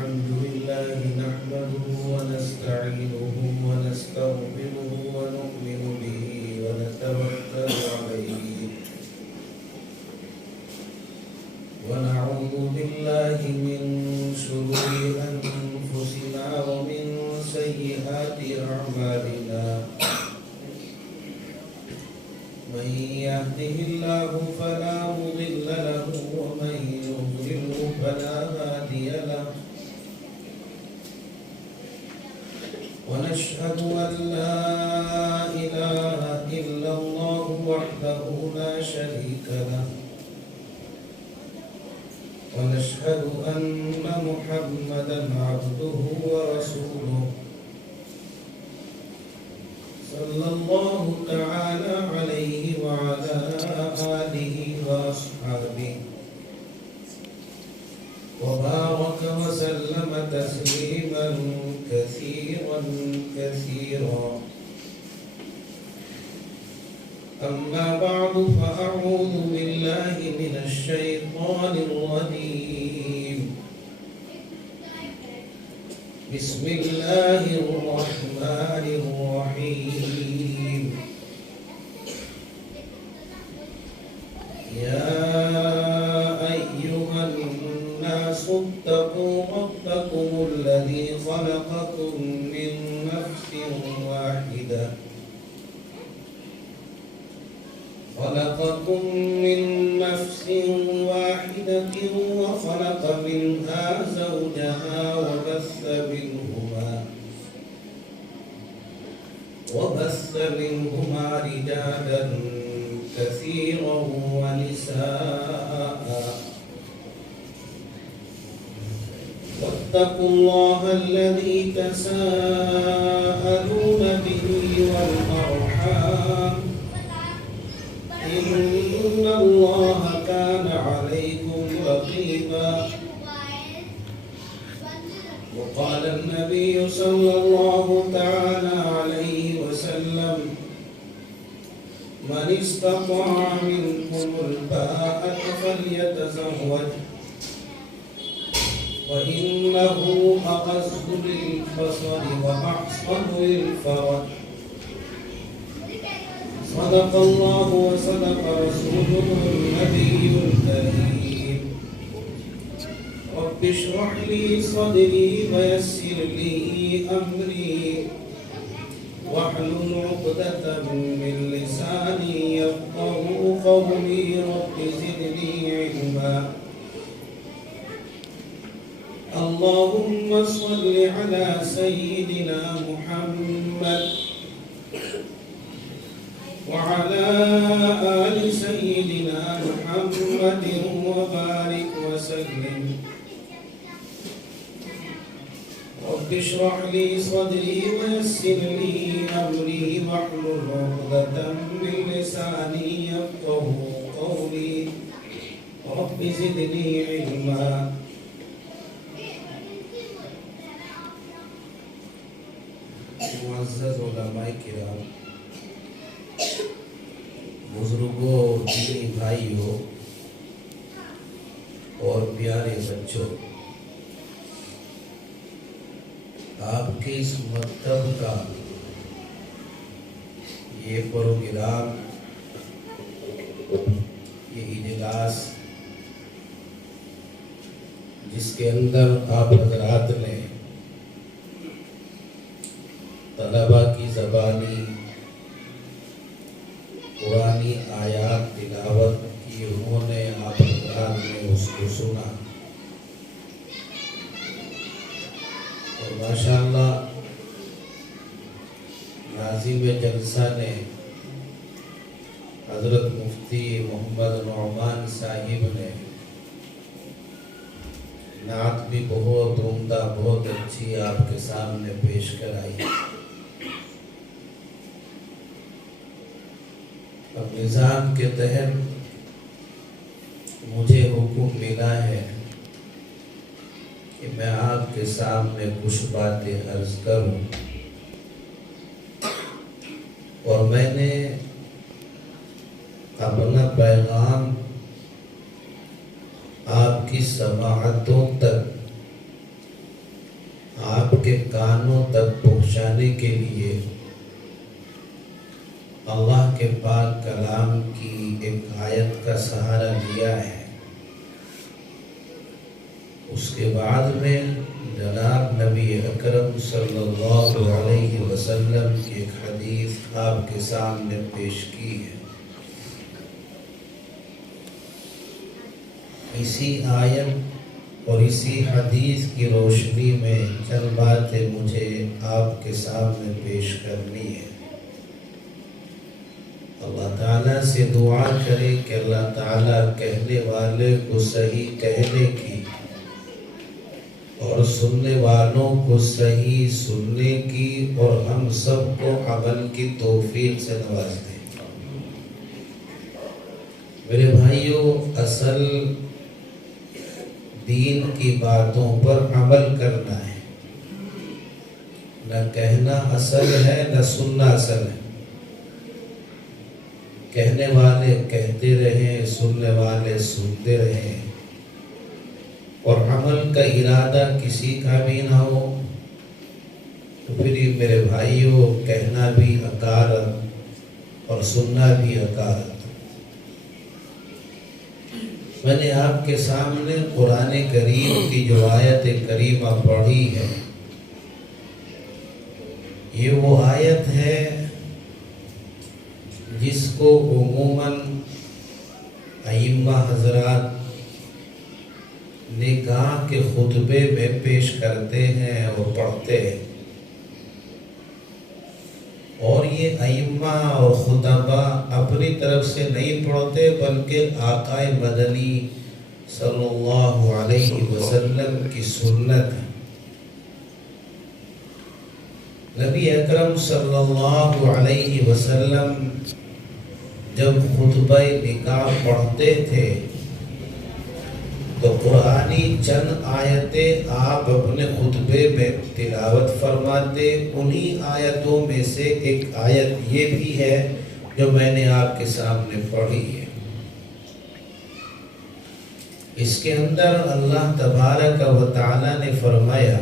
الحمد لله نحمده ونستعينه ونستغفره ونؤمن به ونتوكل عليه ونعوذ بالله من شرور أنفسنا ومن سيئات أعمالنا من يهده الله فلا مضل له ومن يضلل فلا هادي له ونشهد أن لا إله إلا الله وحده لا شريك له ونشهد أن محمدا عبده ورسوله صلى الله تعالى عليه وعلى آله وأصحابه وبارك وسلم تسليما كثيرا كثيرا أما بعد فأعوذ بالله من الشيطان الرجيم بسم الله الرحمن الرحيم يا أيها الناس اتقوا ربكم الذي خلقكم من نفس واحدة وخلق منها زوجها وبث منهما رجالا كثيرا ونساء واتقوا الله الذي تساءلون به والأرحام إن الله كان عليكم رقيبا وقال النبي صلى الله تعالى عليه وسلم من استطاع منكم الباءة فليتزوج وإنه أغض للبصر وأحصن للفرج صدق الله وصدق رسوله النبي الكريم رب اشرح لي صدري ويسر لي أمري واحلل عقدة من لساني يفقهوا قولي رب زدني علما اللهم صل على سيدنا محمد وعلى آل سيدنا محمد وبارك وسلم رب اشرح لي صدري ويسر لي أمري واحلل عقدة من لساني يفقهوا قولي رب زدني علما معزز علماء کرام بزرگوں دینی بھائیوں اور پیارے بچوں آپ کے اس مکتب کا یہ پروگرام یہ اجلاس جس کے اندر آپ حضرات نے طلبہ کی زبانی قرآنی آیات تلاوت کی انہوں نے آپ حضرات نے اس کو سنا اور ماشاءاللہ ناظم جلسہ نے حضرت مفتی محمد نعمان صاحب نے نعت بھی بہت عمدہ بہت اچھی آپ کے سامنے پیش کرائی اب نظام کے تحت مجھے حکم ملا ہے کہ میں آپ کے سامنے کچھ باتیں عرض کروں اور میں نے اپنا پیغام آپ کی سماعتوں تک کے کانوں تک پہنچانے کے لیے اللہ کے پاک کلام کی ایک آیت کا سہارا لیا ہے۔ اس کے بعد میں جناب نبی اکرم صلی اللہ علیہ وسلم کی ایک حدیث آپ کے سامنے پیش کی ہے۔ اسی آیت اور اسی حدیث کی روشنی میں چند باتیں مجھے آپ کے سامنے پیش کرنی ہے۔ اللہ تعالیٰ سے دعا کرے کہ اللہ تعالیٰ کہنے والے کو صحیح کہنے کی اور سننے والوں کو صحیح سننے کی اور ہم سب کو عمل کی توفیق سے نواز دے۔ میرے بھائیوں، اصل دین کی باتوں پر عمل کرنا ہے، نہ کہنا اصل ہے نہ سننا اصل ہے۔ کہنے والے کہتے رہیں، سننے والے سنتے رہیں، اور عمل کا ارادہ کسی کا بھی نہ ہو تو پھر میرے بھائیوں کہنا بھی حقارت اور سننا بھی حقارت۔ میں نے آپ کے سامنے قرآن کریم کی جو آیت کریمہ پڑھی ہے، یہ وہ آیت ہے جس کو عموماً ائمہ حضرات نکاح کے خطبے میں پیش کرتے ہیں اور پڑھتے ہیں، اور یہ ائمہ اور خطبہ اپنی طرف سے نہیں پڑھتے بلکہ آقا مدنی صلی اللہ علیہ وسلم کی سنت ہے۔ نبی اکرم صلی اللہ علیہ وسلم جب خطبہ نکاح پڑھتے تھے تو قرآنی چند آیتیں آپ اپنے خطبے میں تلاوت فرماتے۔ انہی آیتوں میں سے ایک آیت یہ بھی ہے جو میں نے آپ کے سامنے پڑھی ہے۔ اس کے اندر اللہ تبارک و تعالی نے فرمایا،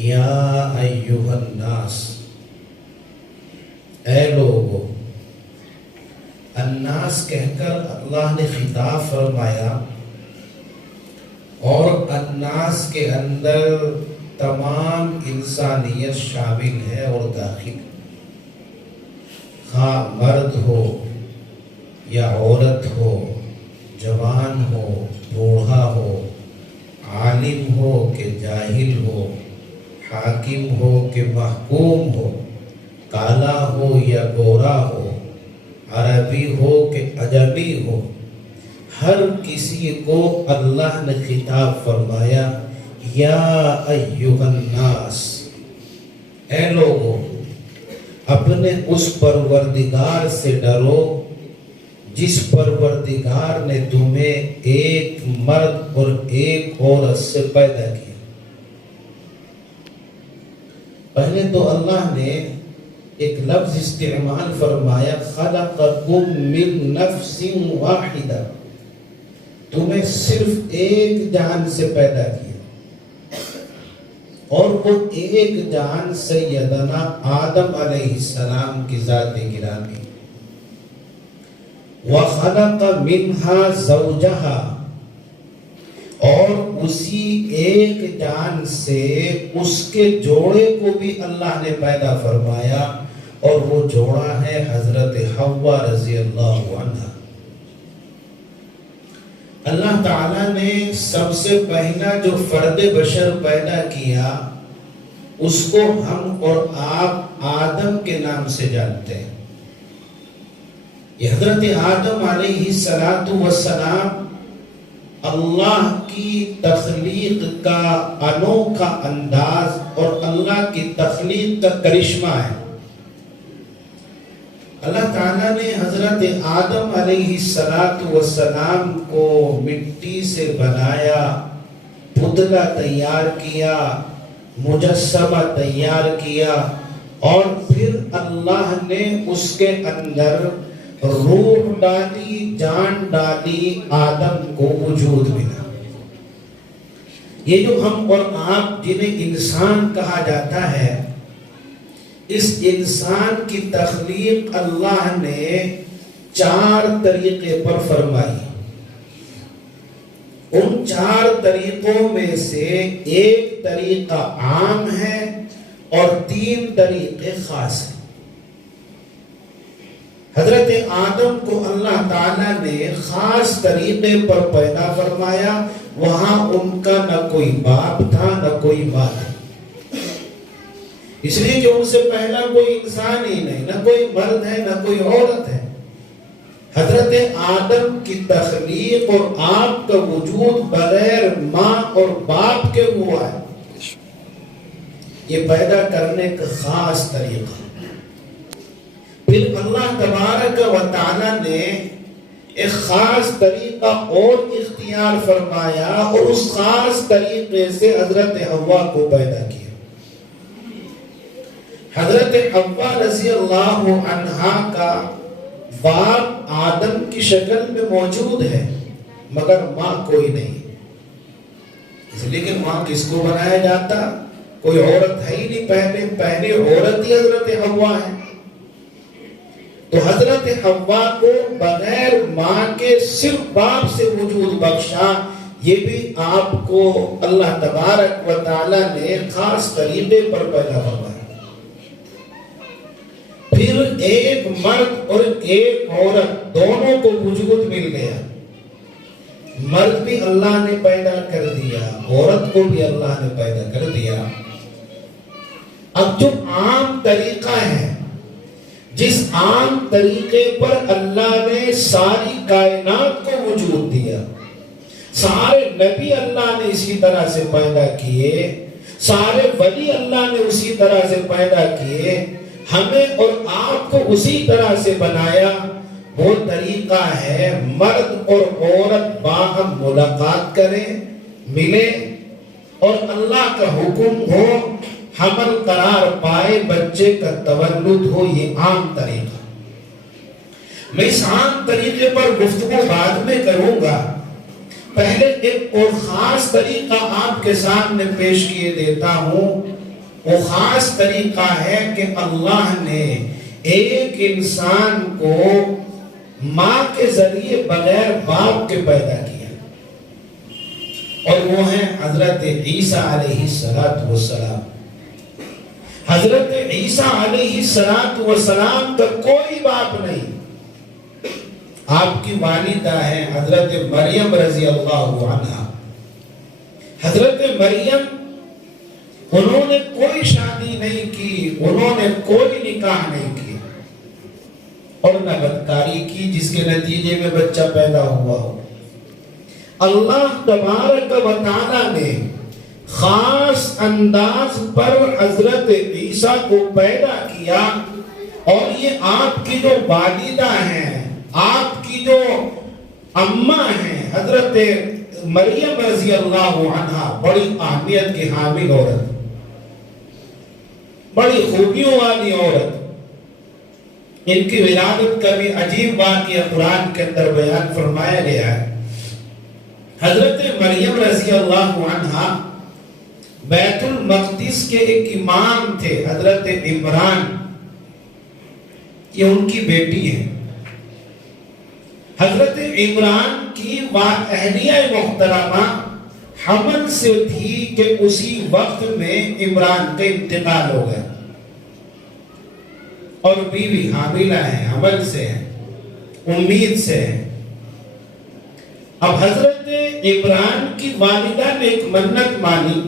یا ایھا الناس، اے لوگو۔ الناس کہہ کر اللہ نے خطاب فرمایا، اور الناس کے اندر تمام انسانیت شامل ہے اور داخل، خواہ مرد ہو یا عورت ہو، جوان ہو، بوڑھا ہو، عالم ہو کہ جاہل ہو، حاکم ہو کہ محکوم ہو، کالا ہو یا گورا ہو، عربی ہو کہ عجمی ہو، ہر کسی کو اللہ نے خطاب فرمایا، یا ایھا الناس، اے لوگو، اپنے اس پروردگار سے ڈرو جس پروردگار نے تمہیں ایک مرد اور ایک عورت سے پیدا کیا۔ پہلے تو اللہ نے ایک لفظ استعمال فرمایا، خلقکم من نفس واحدہ، تمہیں صرف ایک جان سے پیدا کیا، اور وہ ایک جان سیدنا آدم علیہ السلام کی ذات گرامی۔ وَخَلَقَ مِنْهَا زَوْجَهَا، اور اسی ایک جان سے اس کے جوڑے کو بھی اللہ نے پیدا فرمایا، اور وہ جوڑا ہے حضرت حوا رضی اللہ عنہ۔ اللہ تعالیٰ نے سب سے پہلا جو فرد بشر پیدا کیا اس کو ہم اور آپ آدم کے نام سے جانتے ہیں۔ یہ حضرت آدم علیہ السلام اللہ کی تخلیق کا انوکھا انداز اور اللہ کی تخلیق کا کرشمہ ہے۔ اللہ تعالیٰ نے حضرت آدم علیہ السلام کو مٹی سے بنایا، پتلا تیار کیا، مجسمہ تیار کیا، اور پھر اللہ نے اس کے اندر روح ڈالی، جان ڈالی، آدم کو وجود ملا۔ یہ جو ہم اور آپ جنہیں انسان کہا جاتا ہے، اس انسان کی تخلیق اللہ نے 4 طریقے پر فرمائی۔ ان 4 طریقوں میں سے ایک طریقہ عام ہے اور 3 طریقے خاص ہیں۔ حضرت آدم کو اللہ تعالیٰ نے خاص طریقے پر پیدا فرمایا، وہاں ان کا نہ کوئی باپ تھا نہ کوئی ماں تھی، اس لیے کہ ان سے پہلا کوئی انسان ہی نہیں، نہ کوئی مرد ہے نہ کوئی عورت ہے۔ حضرت آدم کی تخلیق اور آپ کا وجود بغیر ماں اور باپ کے ہوا ہے، یہ پیدا کرنے کا خاص طریقہ۔ پھر اللہ تبارک و تعالی نے ایک خاص طریقہ اور اختیار فرمایا اور اس خاص طریقے سے حضرت حوا کو پیدا کیا۔ حضرت حوا رضی اللہ عنہا کا باپ آدم کی شکل میں موجود ہے مگر ماں کوئی نہیں، اس لیے کہ ماں کس کو بنایا جاتا؟ کوئی عورت ہے ہی نہیں، پہلے عورت ہی حضرت حوا ہے۔ تو حضرت حوا کو بغیر ماں کے صرف باپ سے وجود بخشا، یہ بھی آپ کو اللہ تبارک و تعالی نے خاص طریقے پر پیدا فرمایا۔ پھر ایک مرد اور ایک عورت دونوں کو وجود مل گیا، مرد بھی اللہ نے پیدا کر دیا، عورت کو بھی اللہ نے پیدا کر دیا۔ اب جو عام طریقہ ہے، جس عام طریقے پر اللہ نے ساری کائنات کو وجود دیا، سارے نبی اللہ نے اسی طرح سے پیدا کیے، سارے ولی اللہ نے اسی طرح سے پیدا کیے، ہمیں اور آپ کو اسی طرح سے بنایا۔ وہ طریقہ ہے مرد اور عورت باہم ملاقات کریں، ملیں اور اللہ کا حکم ہو، حمل قرار پائے، بچے کا تولد ہو، یہ عام طریقہ۔ میں اس عام طریقے پر گفتگو بعد میں کروں گا، پہلے ایک اور خاص طریقہ آپ کے سامنے پیش کیے دیتا ہوں۔ وہ خاص طریقہ ہے کہ اللہ نے ایک انسان کو ماں کے ذریعے بغیر باپ کے پیدا کیا، اور وہ ہے حضرت عیسیٰ علیہ السلام۔ حضرت عیسیٰ علیہ السلام کا کوئی باپ نہیں، آپ کی والدہ ہے حضرت مریم رضی اللہ عنہا۔ حضرت مریم، انہوں نے کوئی شادی نہیں کی، انہوں نے کوئی نکاح نہیں کیا اور نہ بدکاری کی جس کے نتیجے میں بچہ پیدا ہوا ہو۔ اللہ تبارک و تعالی نے خاص انداز پر حضرت عیسیٰ کو پیدا کیا، اور یہ آپ کی جو والدہ ہیں، آپ کی جو اماں ہیں حضرت مریم رضی اللہ عنہا، بڑی اہمیت کی حامل عورت، بڑی خوبیوں والی عورت۔ ان کی ولادت کا بھی عجیب واقعہ قرآن کے اندر بیان فرمایا گیا ہے۔ حضرت مریم رضی اللہ عنہا بیت المقدس کے ایک امام تھے، حضرت عمران، یہ ان کی بیٹی ہے۔ حضرت عمران کی اہلیہ محترمہ حمل سے تھی کہ اسی وقت میں عمران کا انتقال ہو گیا، اور بیوی حاملہ ہے، حمل سے ہے، امید سے ہے۔ اب حضرت عمران کی والدہ نے ایک منت مانی،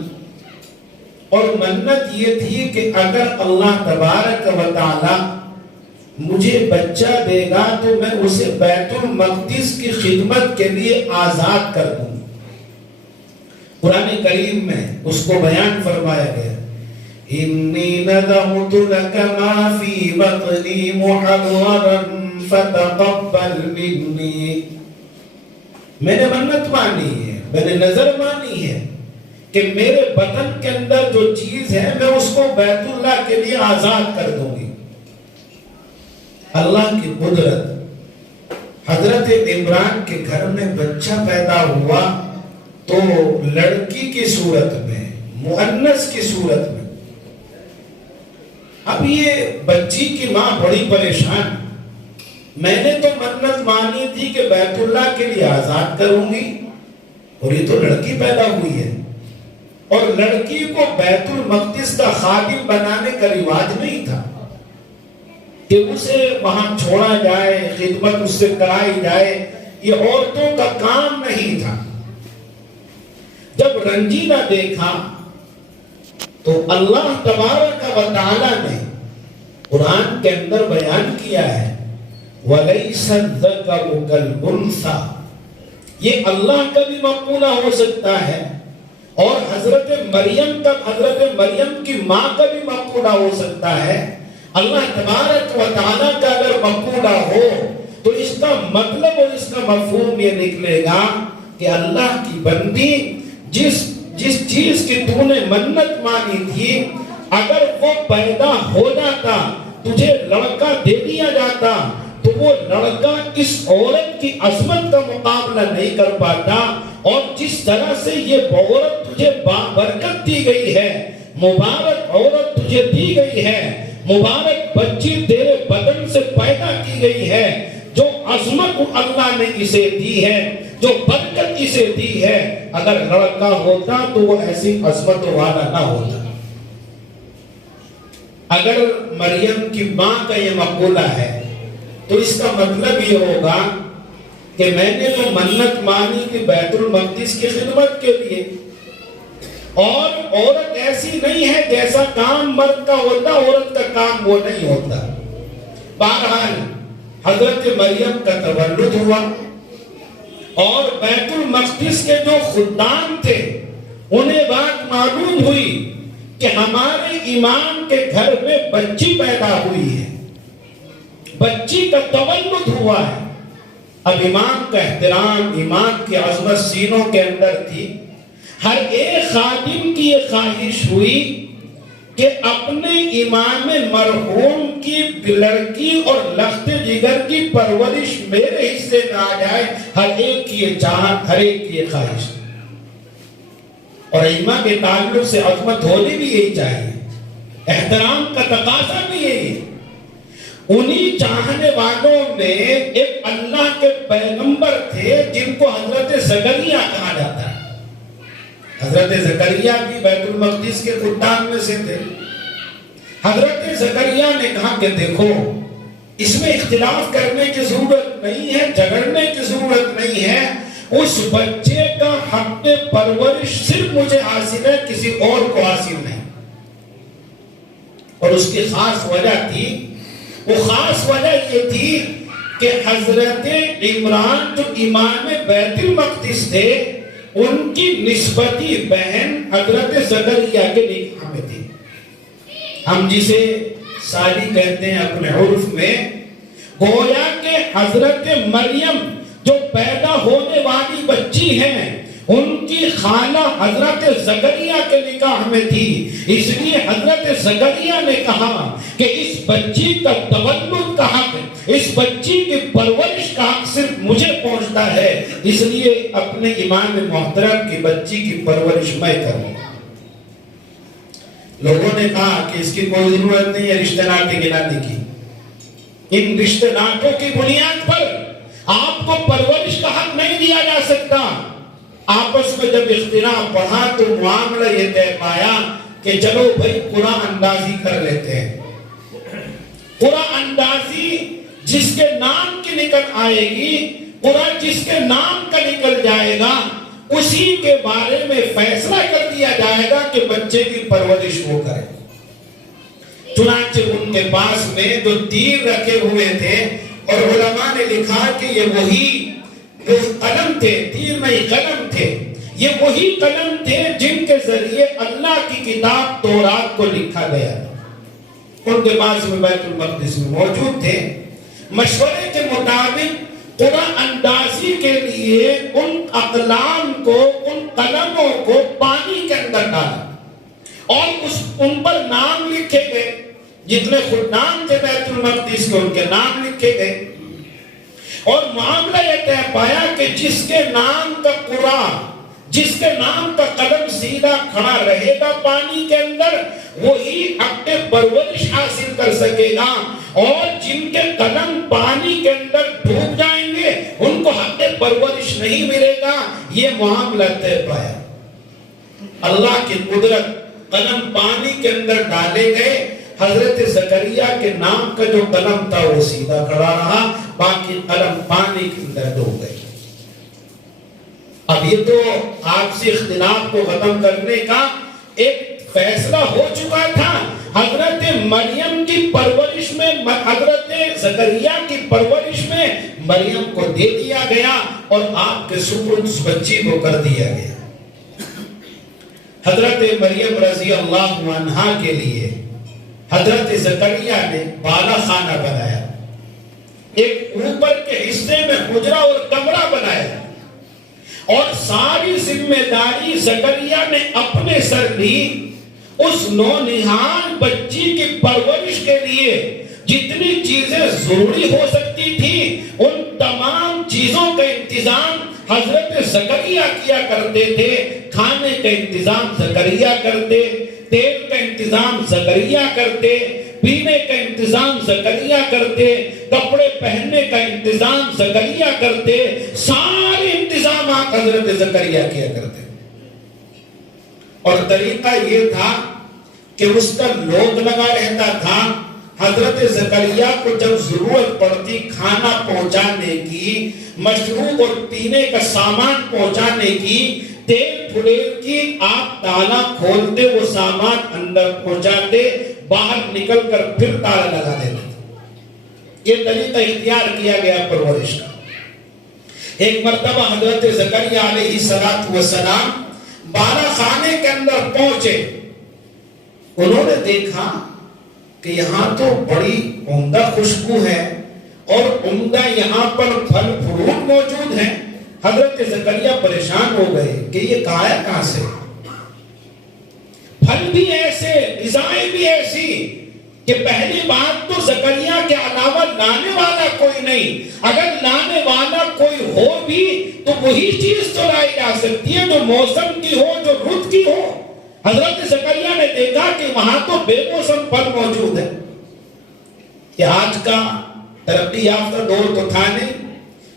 اور منت یہ تھی کہ اگر اللہ تبارک و تعالی مجھے بچہ دے گا تو میں اسے بیت المقدس کی خدمت کے لیے آزاد کر دوں۔ قرآن کریم میں اس کو بیان فرمایا گیا، انی نذرت لک ما فی بطنی محررا فتقبل منی، میں نے منت مانی ہے، میں نے نظر مانی ہے کہ میرے بطن کے اندر جو چیز ہے میں اس کو بیت اللہ کے لیے آزاد کر دوں گی۔ اللہ کی قدرت، حضرت عمران کے گھر میں بچہ پیدا ہوا تو لڑکی کی صورت میں، مؤنث کی صورت میں. اب یہ بچی کی ماں بڑی پریشان، میں نے تو منت مانی تھی کہ بیت اللہ کے لیے آزاد کروں گی، اور یہ تو لڑکی پیدا ہوئی ہے، اور لڑکی کو بیت المقدس کا خادم بنانے کا رواج نہیں تھا کہ اسے وہاں چھوڑا جائے، خدمت اس سے کرائی جائے، یہ عورتوں کا کام نہیں تھا. جب رنجیدہ دیکھا تو اللہ تبارک و تعالی نے قرآن کے اندر بیان کیا ہے وَلَيْسَ الذَّكَرُ كَالْأُنثَىٰ، یہ اللہ کا بھی مقولہ ہو سکتا ہے اور حضرت مریم کی ماں کا بھی مقولہ ہو سکتا ہے. اللہ تبارک و تعالیٰ کا اگر مقولہ ہو تو اس کا مطلب اور اس کا مفہوم یہ نکلے گا کہ اللہ کی بندی جس چیز کی تو نے منت مانی تھی، اگر وہ پیدا ہو جاتا، تجھے لڑکا دے دیا جاتا، تو وہ لڑکا اس عورت کی عظمت کا مقابلہ نہیں کر پاتا. اور جس طرح سے یہ عورت تجھے برکت دی گئی ہے، مبارک عورت تجھے دی گئی ہے، مبارک بچی تیرے بدن سے پیدا کی گئی ہے، جو عظمت اللہ نے اسے دی ہے، جو برکت اسے دی ہے، اگر لڑکا ہوتا تو وہ ایسی عظمت والا نہ ہوتا. اگر مریم کی ماں کا یہ مقولہ ہے تو اس کا مطلب یہ ہوگا کہ میں نے تو منت مانی تھی بیت المقدس کی خدمت کے لیے، اور عورت ایسی نہیں ہے جیسا کام مرد کا ہوتا عورت کا کام وہ نہیں ہوتا. بہرحال حضرت مریم کا تولد ہوا اور بیت المقدس کے جو خدام تھے انہیں بات معلوم ہوئی کہ ہمارے امام کے گھر میں بچی پیدا ہوئی ہے، بچی کا تولد ہوا ہے. اب امام کا احترام، امام کی عظمت سینوں کے اندر تھی. ہر ایک خادم کی یہ خواہش ہوئی کہ اپنے امام مرحوم کی لڑکی اور لخت جگر کی پرورش میرے حصے میں آ جائے. ہر ایک کی یہ چاہت، ہر ایک کی یہ خواہش. اور ائمہ کے تعلق سے عظمت ہونی بھی یہی چاہیے، احترام کا تقاضا بھی یہی ہے. انہی چاہنے والوں میں ایک اللہ کے پیغمبر تھے جن کو حضرت زکریا کہا جاتا ہے. حضرت زکریا بھی بیت المقدس کے خدام میں سے تھے. حضرت زکریا نے کہا کہ دیکھو اس میں اختلاف کرنے کی ضرورت نہیں ہے، جھگڑنے کی ضرورت نہیں ہے. اس بچے کا حق پرورش صرف مجھے حاصل ہے، کسی اور کو حاصل نہیں. اور اس کی خاص وجہ تھی، وہ خاص وجہ یہ تھی کہ حضرت عمران جو امام بیت المقدس تھے ان کی نسبتی بہن حضرت زکریا کے نکاح میں تھی. ہم جسے شادی کہتے ہیں اپنے عرف میں، گویا کہ حضرت مریم جو پیدا ہونے والی بچی ہیں ان کی خالہ حضرت زکریا کے نکاح میں تھی. اس لیے حضرت زکریا نے کہا کہ اس بچی کا تولد کا حق، اس بچی کی پرورش کا حق صرف مجھے پہنچتا ہے، اس لیے اپنے امام محترم کی بچی کی پرورش میں کروں. لوگوں نے کہا کہ اس کی کوئی ضرورت نہیں ہے رشتہ ناطے گرانے کی. ان رشتہ ناطوں کی بنیاد پر آپ کو پرورش کا حق نہیں دیا جا سکتا. آپس میں جب اختلاف بڑھا تو معاملہ یہ طے پایا کہ چلو بھائی قرآن اندازی کر لیتے ہیں. قرآن اندازی جس کے نام کی نکل آئے گی، قرآن جس کے نام کا نکل جائے گا، اسی کے بارے میں فیصلہ کر دیا جائے گا کہ بچے کی پرورش وہ کرے. چنانچہ ان کے پاس میں جو تیر رکھے ہوئے تھے اور علماء نے لکھا کہ یہ وہی قلم تھے، تیر نہیں قلم تھے، یہ وہی قلم تھے جن کے ذریعے اللہ کی کتاب تورات کو لکھا گیا. ان کے پاس میں بیت المقدس میں موجود تھے. مشورے کے مطابق قرآن اندازی کے لیے ان اقلام کو، ان قلموں کو پانی کے اندر ڈالا اور ان پر نام لکھے گئے. جتنے خود نام تھے بیت المقدس کے ان کے نام لکھے گئے اور معاملہ یہ طے پایا کہ جس کے نام کا قرآن، جس کے نام کا قدم سیدھا کھڑا رہے گا پانی کے اندر وہی اپنے پرورش حاصل کر سکے گا، اور جن کے قدم پانی کے اندر ڈوب جائیں گے ان کو حق پرورش نہیں ملے گا۔ یہ معاملہ طے پایا۔ اللہ کی قدرت، قدم پانی کے اندر ڈالے گئے، حضرت زکریا کے نام کا جو قلم تھا وہ سیدھا کھڑا رہا، باقی قلم پانی کے اندر ڈوب گئے۔ اب یہ تو آپسی اختلاف کو ختم کرنے کا ایک فیصلہ ہو چکا تھا۔ حضرت مریم کی پرورش میں، حضرت زکریا کی پرورش میں مریم کو دے دیا گیا اور آپ کے سپرد اس بچی کو کر دیا گیا۔ حضرت مریم رضی اللہ عنہا کے لیے حضرت زکریا نے بالا خانہ بنایا، ایک اوپر کے حصے میں حجرہ اور کمرہ بنایا، اور ساری ذمہ داری زکریا نے اپنے سر لی۔ اس نونہال بچی کی پرورش کے لیے جتنی چیزیں ضروری ہو سکتی تھی ان تمام چیزوں کا انتظام حضرت زکریا کیا کرتے تھے۔ کھانے کا انتظام زکریا کرتے، تیل کا انتظام زکریا کرتے، پینے کا انتظام زکریا کرتے، کپڑے پہننے کا انتظام زکریا کرتے، سارے انتظامات حضرت زکریا کیا کرتے۔ اور طریقہ یہ تھا کہ اس کا لوگ لگا رہتا تھا۔ حضرت زکریا کو جب ضرورت پڑتی کھانا پہنچانے کی، مشروب اور پینے کا سامان پہنچانے کی، تیل پھلیل کی، آپ تالا کھولتے وہ سامان اندر پہنچاتے، باہر نکل کر پھر تالا لگا دیتے۔ یہ طریقہ اختیار کیا گیا پرورش کا۔ ایک مرتبہ حضرت زکریا علیہ السلام بالا خانے کے اندر پہنچے، انہوں نے دیکھا کہ یہاں تو بڑی عمدہ خوشبو ہے اور عمدہ یہاں پر پھل فروٹ موجود ہیں۔ حضرت زکریا پریشان ہو گئے کہ یہ کہاں سے، پھل بھی ایسے، غذائیں بھی ایسی کہ پہلی بات تو زکریا کے علاوہ لانے والا کوئی نہیں، اگر لانے والا کوئی ہو بھی تو وہی چیز تو لائی جا سکتی ہے جو موسم کی ہو، جو رت کی ہو۔ حضرت زکریا نے دیکھا کہ وہاں تو بے موسم پھل موجود ہے۔ کہ آج کا ترقی یافتہ دور تو تھا نہیں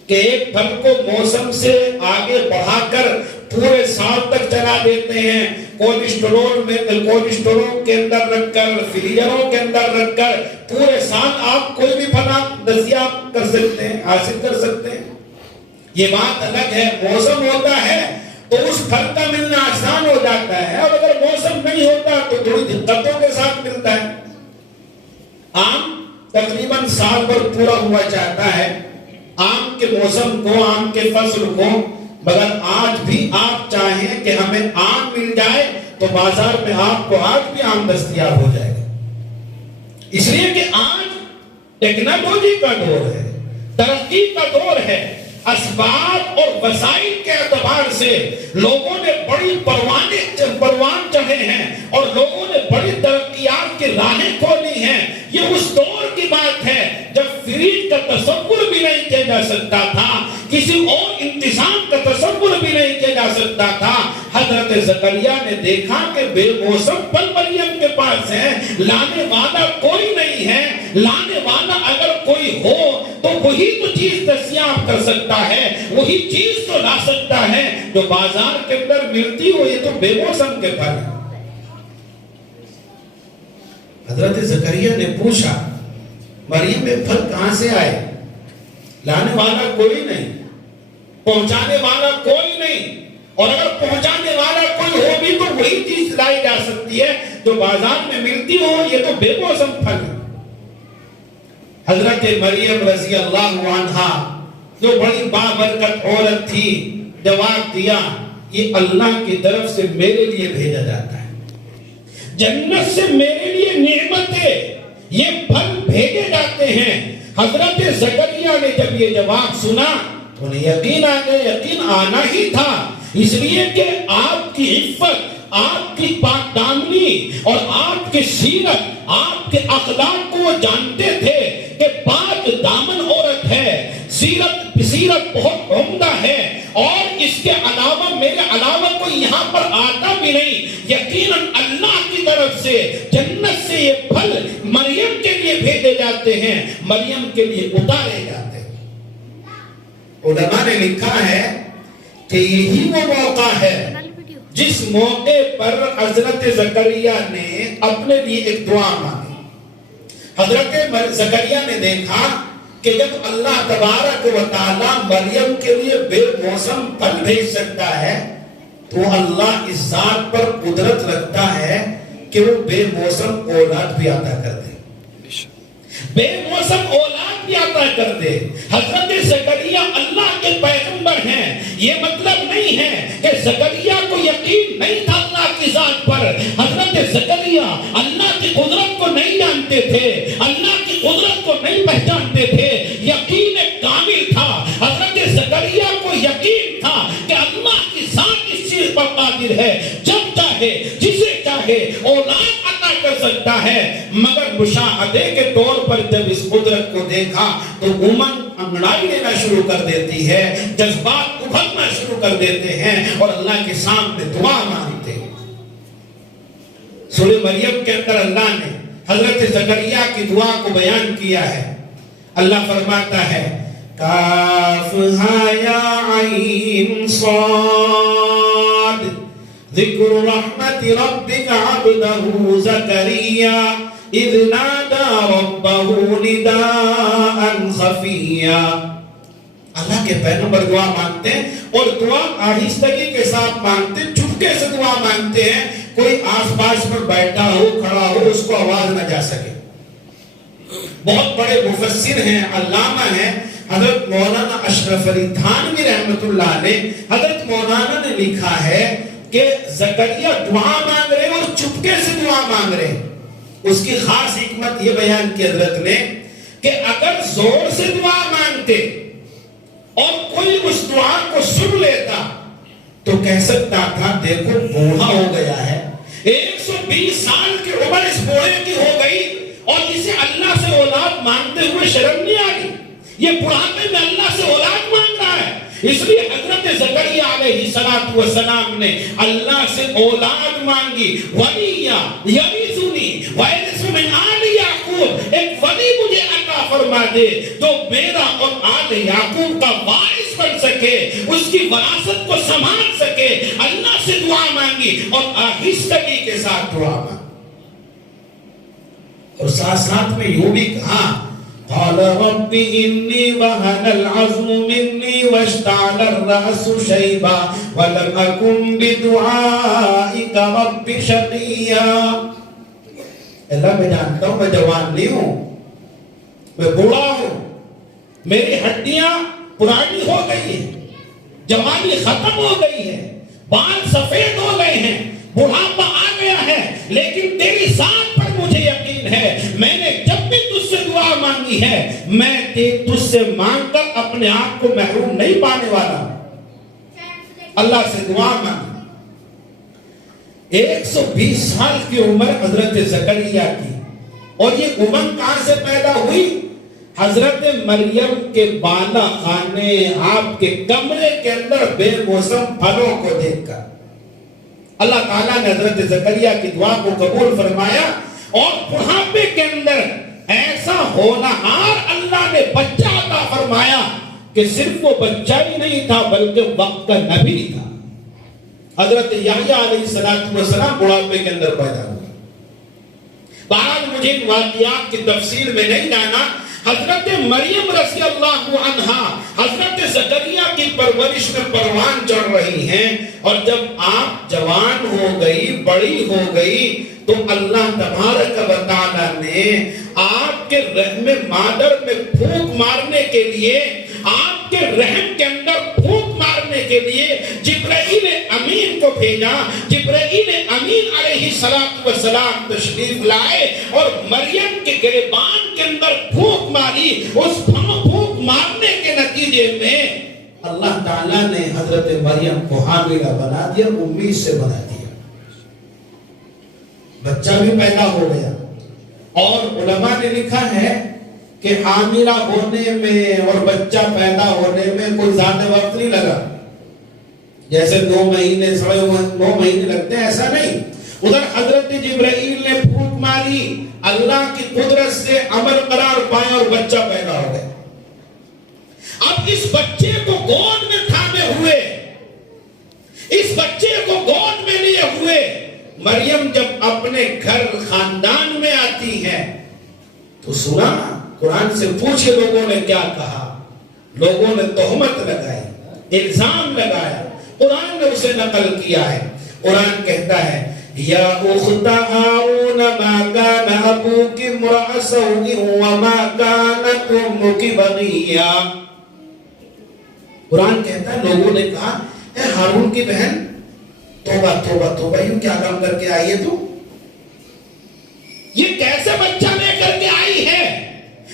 کہ ایک پھل کو موسم سے آگے بڑھا کر پورے سال تک چلا دیتے ہیں، کولڈ اسٹوروں کے اندر رکھ کر، فریزروں کے اندر رکھ کر پورے سال آپ کوئی بھی پھل آپ دستیاب کر سکتے ہیں، حاصل کر سکتے ہیں۔ یہ بات الگ ہے، موسم ہوتا ہے تو اس پھل کا ملنا آسان ہو جاتا ہے، اور اگر موسم نہیں ہوتا تو تھوڑی دقتوں کے ساتھ ملتا ہے۔ آم تقریباً سال بھر پورا ہوا چاہتا ہے، آم کے موسم کو، آم کے فصل کو، مگر آج بھی آپ چاہیں کہ ہمیں آم مل جائے تو بازار میں آپ کو آج بھی آم دستیاب ہو جائے گا، اس لیے کہ آج ٹیکنالوجی کا دور ہے، ترقی کا دور ہے۔ اسباب اور وسائل کے اعتبار سے لوگوں نے بڑی پروان چڑھے ہیں اور لوگوں نے بڑی ترقیات کی راہیں کھولی ہیں۔ یہ اس دور کی بات ہے جب فریج کا تصور بھی نہیں کیا جا سکتا تھا، کسی اور انتظام کا تصور بھی نہیں کیا جا سکتا تھا۔ حضرت زکریا نے دیکھا کہ بے موسم پھل مریم کے پاس ہے، لانے والا کوئی نہیں ہے، لانے والا اگر کوئی ہو تو وہی تو چیز دستیاب کر سکتا ہے، وہی چیز تو لا سکتا ہے جو بازار کے اندر ملتی ہو، یہ تو بے موسم کے پھل ہے۔ حضرت زکریا نے پوچھا مریم میں پھل کہاں سے آئے؟ لانے والا کوئی نہیں، پہنچانے والا کوئی نہیں، اور اگر پہنچانے والا کوئی ہو بھی تو وہی چیز لائی جا سکتی ہے جو بازار میں ملتی ہو، یہ تو بے موسم پھل ہے۔ حضرت مریم رضی اللہ عنہا جو بڑی بابرکت عورت تھی، جواب دیا یہ اللہ کی طرف سے میرے لیے بھیجا جاتا ہے، جنت سے میرے لیے نعمت ہے، یہ پھل بھیجے جاتے ہیں۔ حضرت زکریا نے جب یہ جواب سنا انہیں یقین آ گیا، یقین آنا ہی تھا، اس لیے کہ آپ کی عفت، آپ کی پاک دامنی اور آپ کی سیرت، آپ کے اخلاق کو وہ جانتے تھے کہ پاک دامن عورت ہے، سیرت بہت عمدہ ہے، اور اس کے علاوہ میرے علاوہ کوئی یہاں پر آتا بھی نہیں، یقیناً اللہ کی طرف سے جنت سے یہ پھل مریم کے لیے بھیجے جاتے ہیں، مریم کے لیے اتارے جاتے ہیں۔ علماء نے لکھا ہے کہ یہی وہ موقع ہے جس موقع پر حضرت زکریا نے اپنے لیے ایک دعا مانگی۔ حضرت زکریا نے دیکھا کہ جب اللہ تبارک و تعالی مریم کے لیے بے موسم پھل بھیج سکتا ہے تو اللہ اس ذات پر قدرت رکھتا ہے کہ وہ بے موسم اولاد بھی عطا کر دے، بے موسم اولاد بھی عطا کر دے۔ حضرت زکریا اللہ کے پیغمبر ہیں، یہ مطلب نہیں ہے کہ زکریا کو یقین نہیں تھا اللہ کی ذات پر۔ حضرت زکریا اللہ کی قدرت کو نہیں جانتے تھے، اللہ کی قدرت کو نہیں پہچانتے تھے، یقین کامل تھا۔ حضرت زکریا کو یقین تھا کہ اللہ کی ذات اس چیز پر قادر ہے، جب چاہے جسے چاہے اولاد عطا کر سکتا ہے۔ مگر مشاہدے کے طور پر جب اس قدرت کو دیکھا تو امنگ انگڑائی لینا شروع کر دیتی ہے، جذبات ابھرنا شروع کر دیتے ہیں اور اللہ کے سامنے دعا مانگتے ہیں۔ سورہ مریم کے اندر اللہ نے حضرت زکریا کی دعا کو بیان کیا ہے۔ اللہ فرماتا ہے کافہا یا عین صاد ذکر رحمت ربک عبدہ زکریا اذ نادى ربه نداء خفيا۔ اللہ کے پیغمبر دعا مانگتے ہیں اور دعا آہستگی کے ساتھ مانگتے ہیں، چپکے سے دعا مانگتے ہیں، کوئی آس پاس پر بیٹھا ہو کھڑا ہو اس کو آواز نہ جا سکے۔ بہت بڑے مفسر ہیں، علامہ ہیں، حضرت مولانا اشرف علی تھانوی رحمت اللہ علیہ، حضرت مولانا نے لکھا ہے کہ زکریا دعا مانگ رہے اور چپکے سے دعا مانگ رہے۔ اس کی خاص حکمت یہ بیان کی حضرت نے کہ اگر زور سے دعا مانگتے اور کوئی اس دعا کو سن لیتا تو کہہ سکتا تھا دیکھو بوڑھا ہو گیا ہے، 120 سال کی عمر اس بوڑھے کی ہو گئی اور اسے اللہ سے اولاد مانگتے ہوئے شرم نہیں آئی، یہ بڑھاپے میں اللہ سے اولاد مانگ رہا ہے۔ اس لیے حضرت زکریا علیہ السلام نے اللہ سے اولاد مانگی، وَلِيَّ يَرِثُنِي وَيَرِثُ مِنْ آلِ یعقوب، ایک ولی مجھے عطا فرما دے جو میرا اور آل یعقوب کا وارث بن سکے، اس کی وراثت کو سنبھال سکے۔ اللہ سے دعا مانگی اور آہستگی کے ساتھ دعا مانگی اور ساتھ ساتھ میں یوں بھی کہا قال رب انی وهن العظم منی واشتعل الرأس شیبا ولم اکن بدعائک رب شقیا۔ اللہ میں جانتا ہوں میں جوان نہیں ہوں، میں بوڑھا ہوں، میری ہڈیاں پرانی ہو گئی ہیں، جوانی ختم ہو گئی ہے، بال سفید ہو گئے ہیں، بڑھاپا آ گیا ہے، لیکن تیری ذات پر مجھے یقین ہے، میں نے جب بھی تجھ سے دعا مانگی ہے میں تجھ سے مانگ کر اپنے آپ کو محروم نہیں پانے والا۔ اللہ سے دعا مانگی، 120 سال کی عمر حضرت زکریا کی، اور یہ امنگ کہاں سے پیدا ہوئی؟ حضرت مریم کے بالا خانے، آپ کے کمرے کے اندر بے موسم پھلوں کو دیکھ کر اللہ تعالیٰ نے حضرت زکریا کی دعا کو قبول فرمایا اور بڑھاپے کے اندر ایسا ہونہار اللہ نے بچہ عطا فرمایا کہ صرف وہ بچہ ہی نہیں تھا بلکہ وقت کا نبی تھا۔ حضرت یحییٰ علیہ السلام بڑھاپے کے اندر پیدا ہوئے۔ بہرحال مجھے ان واقعات کی تفصیل میں نہیں جانا، حضرت مریم رضی اللہ عنہا حضرت زکریا کی پرورش میں پروان چڑھ رہی ہیں، اور جب آپ جوان ہو گئی، بڑی ہو گئی، تو اللہ تبارک و تعالیٰ نے آپ کے رحم مادر میں پھونک مارنے کے لیے، آپ کے رحم کے اندر پھونک مارنے کے لیے جبرائیل امین کو بھیجا۔ جبرائیل امین علیہ السلام تشریف لائے اور مریم کے گریبان کے اندر پھونک ماری۔ اس پھونک مارنے کے نتیجے میں اللہ تعالیٰ نے حضرت مریم کو حاملہ بنا دیا، امید سے بنا دیا، بچہ بھی پیدا ہو گیا۔ اور علماء نے لکھا ہے کہ حاملہ ہونے میں اور بچہ پیدا ہونے میں کوئی زیادہ وقت نہیں لگا، جیسے 9 مہینے 9 مہینے لگتے ہیں ایسا نہیں. ادھر حضرت جبرائیل نے پھونک ماری, اللہ کی قدرت سے عمل قرار پایا اور بچہ پیدا ہو گیا. اب اس بچے کو گود میں تھامے ہوئے, اس بچے کو گود میں لیے ہوئے مریم جب اپنے گھر خاندان میں آتی ہے تو سنا قرآن سے پوچھے لوگوں نے کیا کہا. لوگوں نے تہمت لگائی, الزام لگایا, قرآن نے اسے نقل کیا ہے. قرآن کہتا ہے یا اخت ہارون ما کان ابوک امرأ سوء وما کانت امک بغیا. قرآن کہتا ہے لوگوں نے کہا اے ہارون کی بہن توبہ توبہ توبہ, یوں کیا کام کر کے آئی ہے تو, یہ کیسے بچہ لے کر کے آئی ہے.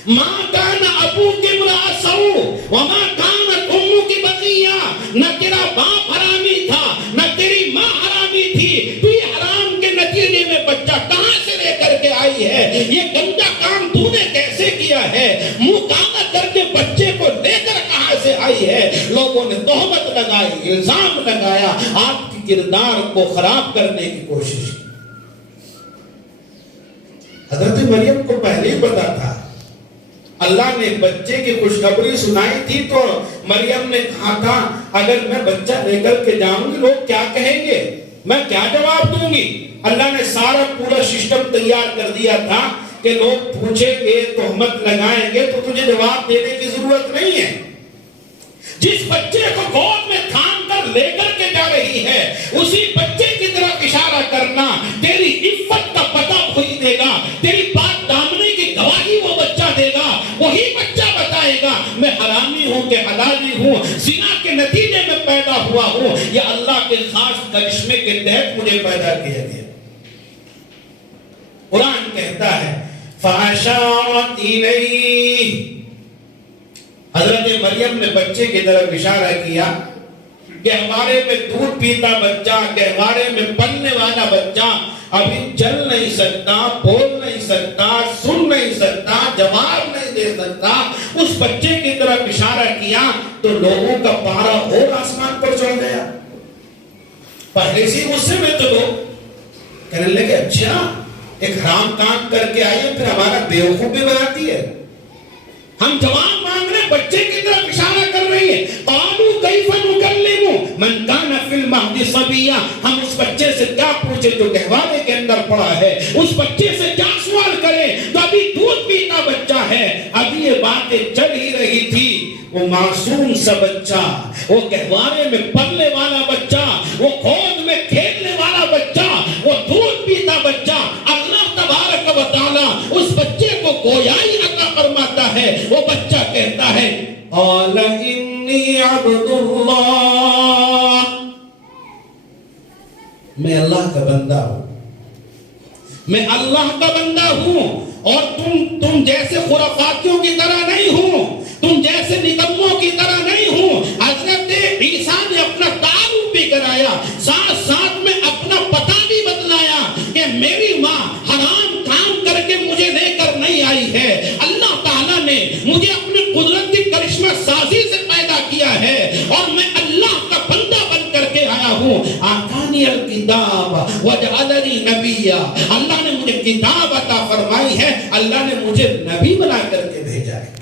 ماں کان ابوک امرأ سوء وما کانت امک بغیا. نہ تیرا باپ حرامی تھا نہ تیری ماں حرامی تھی, تو یہ حرام کے نتیجے میں بچہ کہاں سے لے کر کے آئی ہے. یہ گندا کام تو نے کیسے کیا ہے, منہ کالا کر کے بچے کو لے کر کہاں سے آئی ہے. لوگوں نے تہمت لگائی, الزام لگایا, آپ کی کردار کو خراب کرنے کی کوشش کی. حضرت مریم کو پہلے ہی پتا تھا, اللہ نے بچے کی خوشخبری سنائی تھی تو مریم نے کہا تھا اگر میں بچہ لے کر کے جاؤں گی لوگ کیا کہیں گے, میں کیا جواب دوں گی. اللہ نے سارا پورا سسٹم تیار کر دیا تھا کہ لوگ پوچھیں گے, تہمت لگائیں گے, تو تجھے جواب دینے کی ضرورت نہیں ہے. جس بچے کو گود میں تھام کر لے کر کے جا رہی ہے اسی بچے کی طرف اشارہ کرنا تیری عفت کا پتہ کھول دے گا, تیری پاک دامنی کی گواہی وہ بچہ دے گا. وہی بچہ بتائے گا میں حرامی ہوں کہ حلالی ہوں, زنا کے نتیجے میں پیدا ہوا ہوں یا اللہ کے خاص کرشمے کے تحت مجھے پیدا کیا گیا. قرآن کہتا ہے فَأَشَارَتْ إِلَيْهِ, حضرت مریم نے بچے کی طرف اشارہ کیا کہ ہمارے میں دودھ پیتا بچہ, کہ ہمارے میں پلنے والا بچہ ابھی چل نہیں سکتا, بول نہیں سکتا, سن نہیں سکتا, جواب نہیں دے سکتا. اس بچے کی طرف اشارہ کیا تو لوگوں کا پارا اور آسمان پر چڑھ گیا. پہلے سے غصے میں تو لوگ کہنے لگے اچھا ایک حرام کام کر کے آئی ہے پھر ہمارا بیوقوف بھی بناتی ہے. ہم جواب مانگ رہے, بچے کی طرف اشارہ کر رہی ہے. قالوا کیف نکلم من کان فی المہد صبیا, ہم اس بچے سے کیا پوچھے جو گہوارے کے اندر پڑا ہے, اس بچے سے کیا سوال کریں تو ابھی دودھ پیتا بچہ ہے. ابھی یہ باتیں چل ہی رہی تھی, وہ معصوم سا بچہ, وہ گہوارے میں پلنے والا بچہ, وہ گود میں کھیلنے والا بچہ, وہ دودھ پیتا بچہ, اللہ تبارک و تعالی اس بچے کو گویائی عطا فرماتا ہے. وہ بچہ کہتا ہے قال انی عبد اللہ, میں اللہ کا بندہ ہوں, میں اللہ کا بندہ ہوں. اور تم جیسے خرافاتیوں کی طرح نہیں ہوں, تم جیسے نکموں کی طرح نہیں ہوں. حضرت عیسیٰ نے اپنا تعارف بھی کرایا, ساتھ ساتھ میں اپنا پتہ بھی بتلایا کہ میری ماں حرام کام کر کے مجھے لے کر نہیں آئی ہے. اللہ تعالیٰ نے مجھے اپنی قدرتی کرشمہ سازی سے پیدا کیا ہے اور میں اللہ کا بندہ بن کر کے آیا ہوں. آتانی الکتاب وجعلنی نبیا, اللہ نے مجھے کتاب عطا فرمائی ہے, اللہ نے مجھے نبی بنا کر کے بھیجا ہے.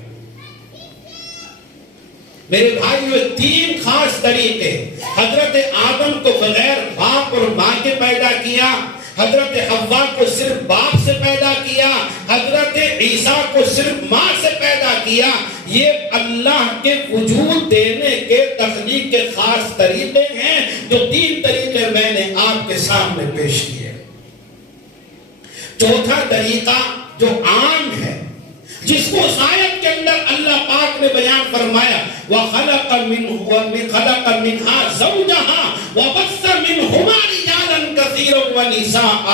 میرے بھائیو 3 خاص طریقے, حضرت آدم کو بغیر باپ اور ماں کے پیدا کیا, حضرت حوا کو صرف باپ سے پیدا کیا, حضرت عیسیٰ کو صرف ماں سے پیدا کیا. یہ اللہ کے وجود دینے کے تخلیق کے خاص طریقے ہیں جو 3 طریقے میں نے آپ کے سامنے پیش کیے. چوتھا طریقہ جو عام ہے, جس کو اس آیت کے اندر اللہ پاک نے بیان فرمایا وَخَلَقَ مِنْهَا زَوْجَهَا وَبَثَّ مِنْهُمَا رِجَالًا كَثِيرًا وَنِسَاءً,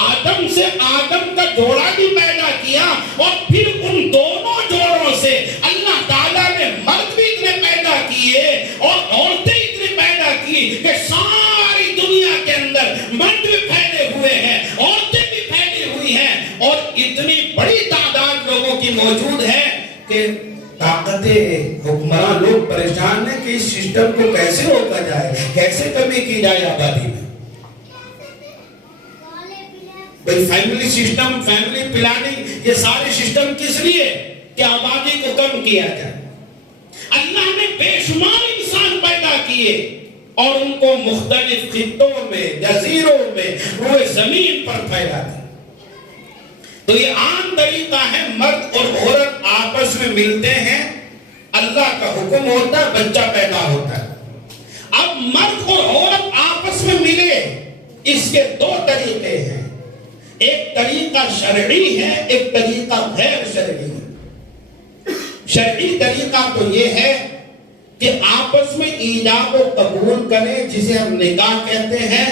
آدم سے آدم کا جوڑا بھی پیدا کیا اور پھر ان دونوں جوڑوں سے اللہ تعالیٰ نے مرد بھی اتنے پیدا کیے اور عورتیں اتنے پیدا کی کہ ساری دنیا کے اندر مرد بھی پھیلے ہوئے ہیں, عورتیں بھی پھیلی ہوئی ہیں, اور اتنی بڑی تعداد لوگوں کی موجود ہے کہ طاقت حکمراں لوگ پریشان ہیں کہ اس سسٹم کو کیسے روکا جائے، کیسے کمی کی جائے آبادی میں۔ بھئی فیملی سسٹم، فیملی پلاننگ، یہ سارے سسٹم کس لیے؟ کہ آبادی کو کم کیا جائے۔ اللہ نے بے شمار انسان پیدا کیے اور ان کو مختلف خطوں میں، جزیروں میں، روئے زمین پر پھیلا دیا۔ تو یہ عام طریقہ ہے، مرد اور عورت آپس میں ملتے ہیں، اللہ کا حکم ہوتا ہے، بچہ پیدا ہوتا ہے۔ اب مرد اور عورت آپس میں ملے، اس کے دو طریقے ہیں، ایک طریقہ شرعی ہے، ایک طریقہ غیر شرعی ہے۔ شرعی طریقہ تو یہ ہے کہ آپس میں ایجاب و قبول کریں، جسے ہم نکاح کہتے ہیں۔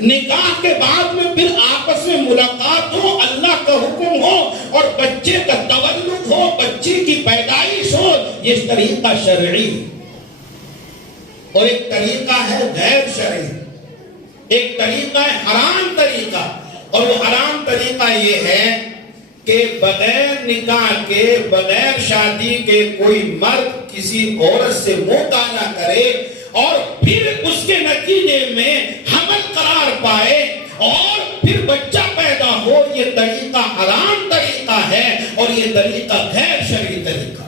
نکاح کے بعد میں پھر آپس میں ملاقات ہو، اللہ کا حکم ہو اور بچے کا تولد ہو، بچے کی پیدائش ہو، یہ طریقہ شرعی۔ اور ایک طریقہ ہے غیر شرعی، ایک طریقہ ہے حرام طریقہ، اور وہ حرام طریقہ یہ ہے کہ بغیر نکاح کے، بغیر شادی کے کوئی مرد کسی عورت سے منہ کالا کرے اور پھر اس کے نتیجے میں حمل قرار پائے اور پھر بچہ پیدا ہو، یہ طریقہ حرام طریقہ ہے اور یہ طریقہ غیر شرعی طریقہ۔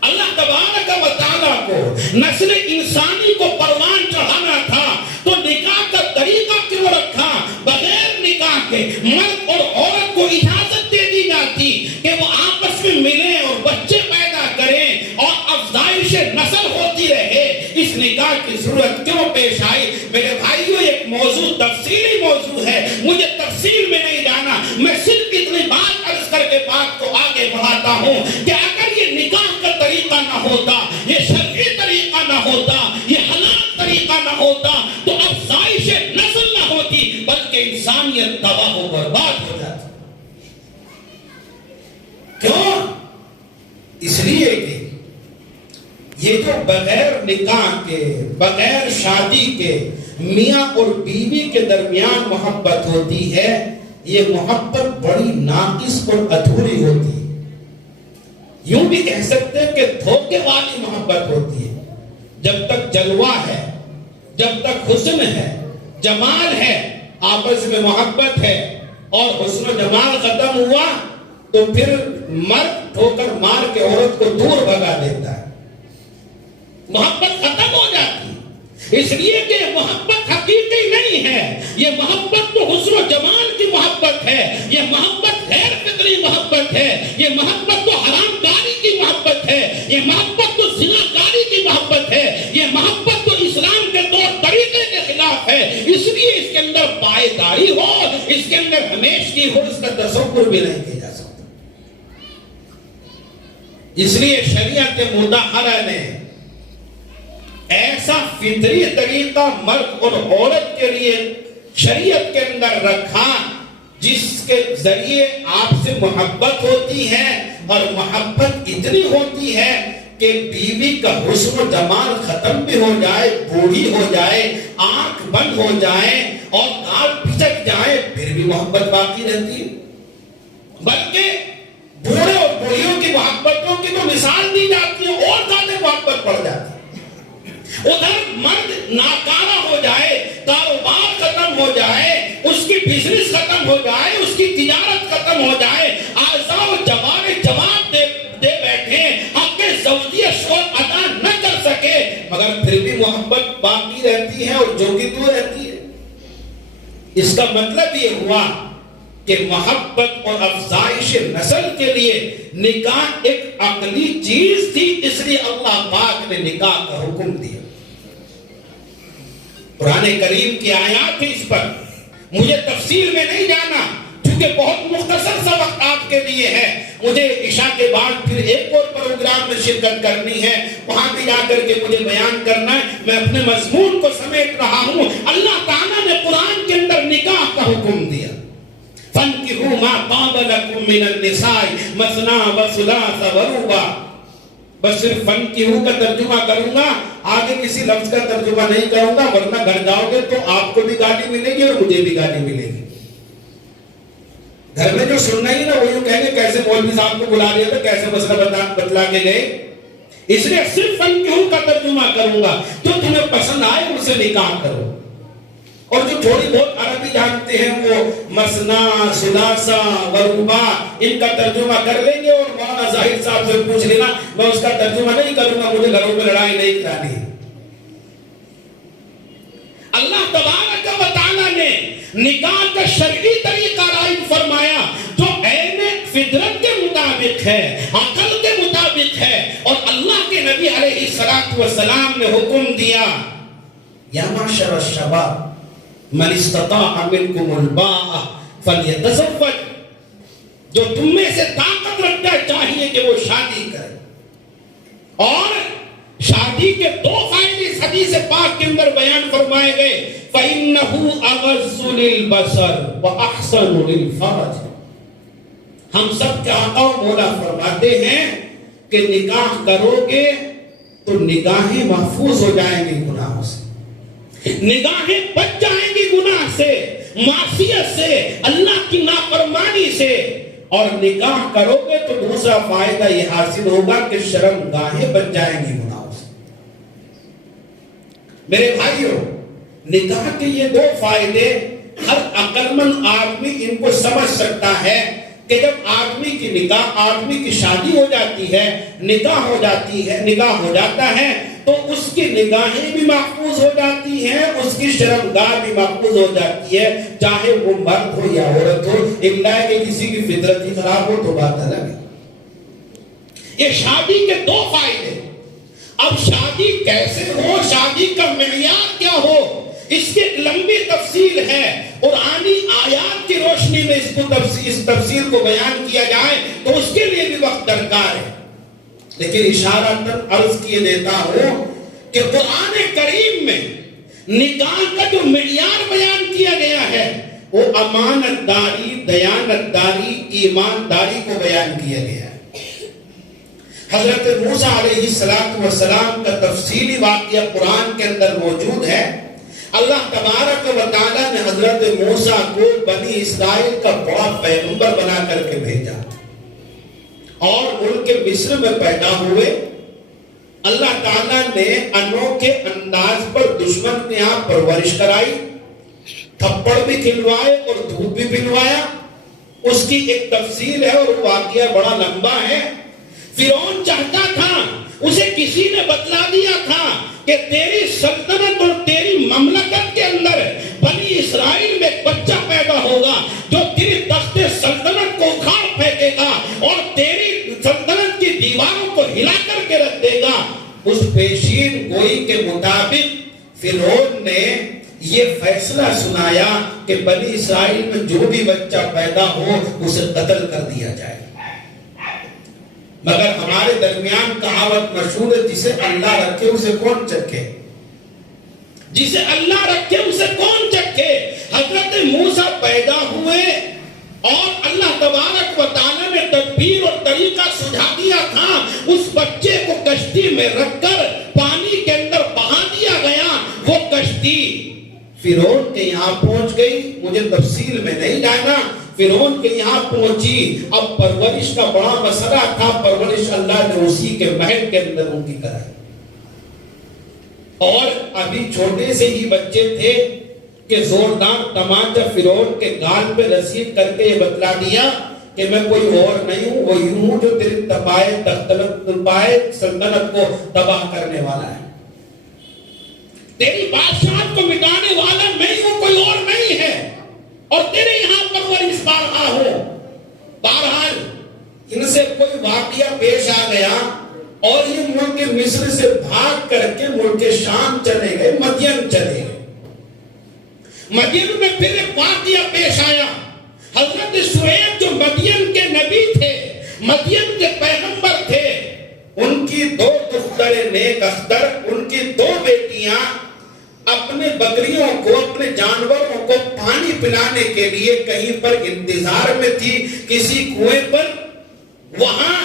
اللہ تبارک و تعالیٰ کو نسل انسانی کو پروان چڑھانا تھا تو نکاح کا طریقہ کیوں رکھا؟ بغیر نکاح کے مرد اور عورت کو اجازت دے دی جاتی کہ وہ آپس میں ملیں اور بچے پیدا کریں اور افزائش نسل ہوتی رہے۔ اس نکاح کی ضرورت کیوں پیش آئی؟ میرے بھائیوں، ایک موضوع تفصیلی موضوع ہے، مجھے تفصیل میں نہیں جانا، میں صرف اتنی بات عرض کر کے بات کو آگے بڑھاتا ہوں کہ اگر یہ نکاح کا طریقہ نہ ہوتا، یہ شرعی طریقہ نہ ہوتا، یہ حلال طریقہ نہ ہوتا تو افزائش نسل نہ ہوتی، بلکہ انسانیت تباہ و برباد ہو جاتی۔ کیوں؟ اس لیے کہ یہ جو بغیر نکاح کے، بغیر شادی کے میاں اور بیوی کے درمیان محبت ہوتی ہے، یہ محبت بڑی ناقص اور ادھوری ہوتی ہے۔ یوں بھی کہہ سکتے ہیں کہ دھوکے والی محبت ہوتی ہے۔ جب تک جلوہ ہے، جب تک حسن ہے، جمال ہے، آپس میں محبت ہے اور حسن و جمال ختم ہوا تو پھر مرد ٹھوکر مار کے عورت کو دور بھگا دیتا ہے، محبت ختم ہو جاتی ہے۔ اس لیے کہ محبت حقیقی نہیں ہے، یہ محبت تو حسن و جمال کی محبت ہے، یہ محبت غیر فطری محبت ہے، یہ محبت تو حرام کاری کی محبت ہے، یہ محبت تو زنا کاری کی محبت ہے، یہ محبت تو اسلام کے طور طریقے کے خلاف ہے۔ اس لیے اس کے اندر پائیداری ہو، اس کے اندر ہمیشگی ہو، اس کا تصور بھی نہیں کیا جا سکتا۔ اس لیے شریعت مطہرہ نے ایسا فطری طریقہ مرد اور عورت کے لیے شریعت کے اندر رکھا جس کے ذریعے آپ سے محبت ہوتی ہے، اور محبت اتنی ہوتی ہے کہ بیوی کا حسن و جمال ختم بھی ہو جائے، بوڑھی ہو جائے، آنکھ بند ہو جائے اور گال پھسک جائے، پھر بھی محبت باقی رہتی ہے۔ بلکہ بوڑھے اور بوڑھیوں کی محبتوں کی تو مثال دی جاتی ہے، اور زیادہ محبت بڑھ جاتی ہے۔ ادھر مرد ناکارہ ہو جائے، کاروبار ختم ہو جائے، اس کی بزنس ختم ہو جائے، اس کی تجارت ختم ہو جائے، آزا و جواب دے بیٹھے، حق زوجیہ شوق ادا نہ کر سکے، مگر پھر بھی محبت باقی رہتی ہے اور جو کہ تو رہتی ہے۔ اس کا مطلب یہ ہوا کہ محبت اور افزائش نسل کے لیے نکاح ایک عقلی چیز تھی، اس لیے اللہ پاک نے نکاح کا حکم دیا۔ قرآن کریم کی آیات ہے اس پر، مجھے تفصیل میں نہیں جانا کیونکہ بہت مختصر سا وقت آپ کے لیے ہے، مجھے عشاء کے بعد پھر ایک اور پروگرام میں شرکت کرنی ہے، وہاں بھی جا کر کے مجھے بیان کرنا ہے، میں اپنے مضمون کو سمیٹ رہا ہوں۔ اللہ تعالیٰ نے قرآن کے اندر نکاح کا حکم دیا، فَانْكِحُوا مَا طَابَ لَكُم مِّنَ النِّسَاءِ مَثْنَىٰ وَثُلَاثَ وَرُبَاعَ۔ بس صرف فَانْكِحُوا کا ترجمہ کروں گا، آگے کسی لفظ کا ترجمہ نہیں کروں گا، ورنہ گھر جاؤ گے تو آپ کو بھی گالی ملے گی اور مجھے بھی گالی ملے گی۔ گھر میں جو سننا ہی نا وہ یوں کہیں گے کیسے مولوی صاحب کو بلا لیا تھا، کیسے مسئلہ بتلا کے گئے. اس لیے صرف فنکحوا کا ترجمہ کروں گا، جو تمہیں پسند آئے ان سے نکاح کرو. اور جو تھوڑی بہت عربی جانتے ہیں وہ مثنا، ثلاثہ، ورباع ان کا ترجمہ کر لیں گے. اور مولانا زاہد صاحب سے پوچھ لینا، میں اس کا ترجمہ نہیں کروں گا، مجھے گھروں میں لڑائی نہیں کرانی. اللہ تبارک و تعالی نے نکاح کا شرعی طریقہ رائج فرمایا جو عین فطرت کے مطابق ہے، عقل کے مطابق ہے. اور اللہ کے نبی علیہ السلام نے حکم دیا، یا معشر الشباب من استطاع منکم الباء فلیتزوج. جو تم میں سے طاقت رکھتا ہے چاہیے کہ وہ شادی کرے. اور شادی کے دو فائدے اس حدیث پاک کے اندر بیان فرمائے گئے، فَإِنَّهُ أَغَضُّ لِلْبَصَرِ وَأَحْسَنُ لِلْفَرْجِ. ہم سب کے آقا و مولا فرماتے ہیں کہ نکاح کرو گے تو نگاہیں محفوظ ہو جائیں گی گناہوں سے، نگاہیں بچ جائیں گی گناہ سے، معصیت سے، اللہ کی نافرمانی سے. اور نکاح کرو گے تو دوسرا فائدہ یہ حاصل ہوگا کہ شرمگاہیں بچ جائیں گی گناہوں سے. میرے بھائیوں، نکاح کے یہ دو فائدے ہر عقل مند آدمی ان کو سمجھ سکتا ہے کہ جب آدمی کی نکاح، آدمی کی شادی ہو جاتی ہے، نکاح ہو جاتا ہے تو اس کی نگاہیں بھی محفوظ ہو جاتی ہیں، اس کی شرمگاہ بھی محفوظ ہو جاتی ہے، چاہے وہ مرد ہو یا عورت ہو. الا کہ کسی کی فطرت ہی خراب ہو تو بات الگ ہے. یہ شادی کے دو فائدے. اب شادی کیسے ہو، شادی کا معیار کیا ہو، اس کی لمبی تفصیل ہے. قرآنی آیات کی روشنی میں اس تفصیل کو بیان کیا جائے تو اس کے لیے بھی وقت درکار ہے. لیکن اشارتاً عرض کیے دیتا ہوں کہ قرآن کریم میں نکاح کا جو معیار بیان کیا گیا ہے وہ امانت داری، دیانت داری، ایمانداری کو بیان کیا گیا ہے. حضرت موسیٰ علیہ السلام کا تفصیلی واقعہ قرآن کے اندر موجود ہے. اللہ تبارک و تعالیٰ نے حضرت موسیٰ کو بنی اسرائیل کا بڑا پیغمبر بنا کر کے بھیجا اور ان کے مصر میں پیدا ہوئے. اللہ تعالیٰ نے انوکھے انداز پر دشمن کے یہاں پرورش کرائی، تھپڑ بھی کھلوائے اور دودھ بھی پلوایا. اس کی ایک تفصیل ہے اور واقعہ بڑا لمبا ہے. فرعون چاہتا تھا، اسے کسی نے بتلا دیا تھا کہ تیری سلطنت اور تیری مملکت کے اندر بنی اسرائیل میں ایک بچہ پیدا ہوگا جو تیری تخت سلطنت کو اکھاڑ پھینکے گا اور تیری سلطنت کی دیواروں کو ہلا کر کے رکھ دے گا. اس پیشین گوئی کے مطابق فرعون نے یہ فیصلہ سنایا کہ بنی اسرائیل میں جو بھی بچہ پیدا ہو اسے قتل کر دیا جائے. مگر ہمارے درمیان کہاوت مشہور ہے، جسے اللہ رکھے اسے کون چکھے، جسے اللہ رکھے اسے کون چکھے. حضرت موسیٰ پیدا ہوئے اور اللہ تبارک و تعالیٰ نے تدبیر اور طریقہ سجھا دیا تھا. اس بچے کو کشتی میں رکھ کر پانی کے اندر بہا دیا گیا. وہ کشتی فرعون کے یہاں پہنچ گئی. مجھے تفصیل میں نہیں جانا. فرعون کے یہاں پہنچی. اب پرورش کا بڑا مسئلہ تھا. پرورش اللہ نے اسی کے محل کے اندر ان کی کرائی. اور ابھی چھوٹے سے ہی بچے تھے کہ زوردار تماچا فرعون کے گال پہ رسید کر کے یہ بتلا دیا کہ میں کوئی اور نہیں ہوں، وہ یوں ہوں جو تیری تپائے سلطنت کو تباہ کرنے والا ہے، تیری بادشاہت کو مٹانے والا میں ہوں، کوئی اور نہیں ہے، اور تیرے یہاں پر وہ اس بارہا ہو. بہرحال ان سے کوئی واقعہ پیش آ گیا اور یہ ملک مصر سے بھاگ کر کے ملک شام چلے گئے، مدین چلے گئے. مدین میں پھر ایک واقعہ پیش آیا. حضرت شعیب جو مدین کے نبی تھے، مدین کے پیغمبر تھے، ان کی دو دختریں نیک اختر، ان کی دو بیٹیاں اپنے بکریوں کو، اپنے جانوروں کو پانی پلانے کے لیے کہیں پر انتظار میں تھی، کسی کنویں پر. وہاں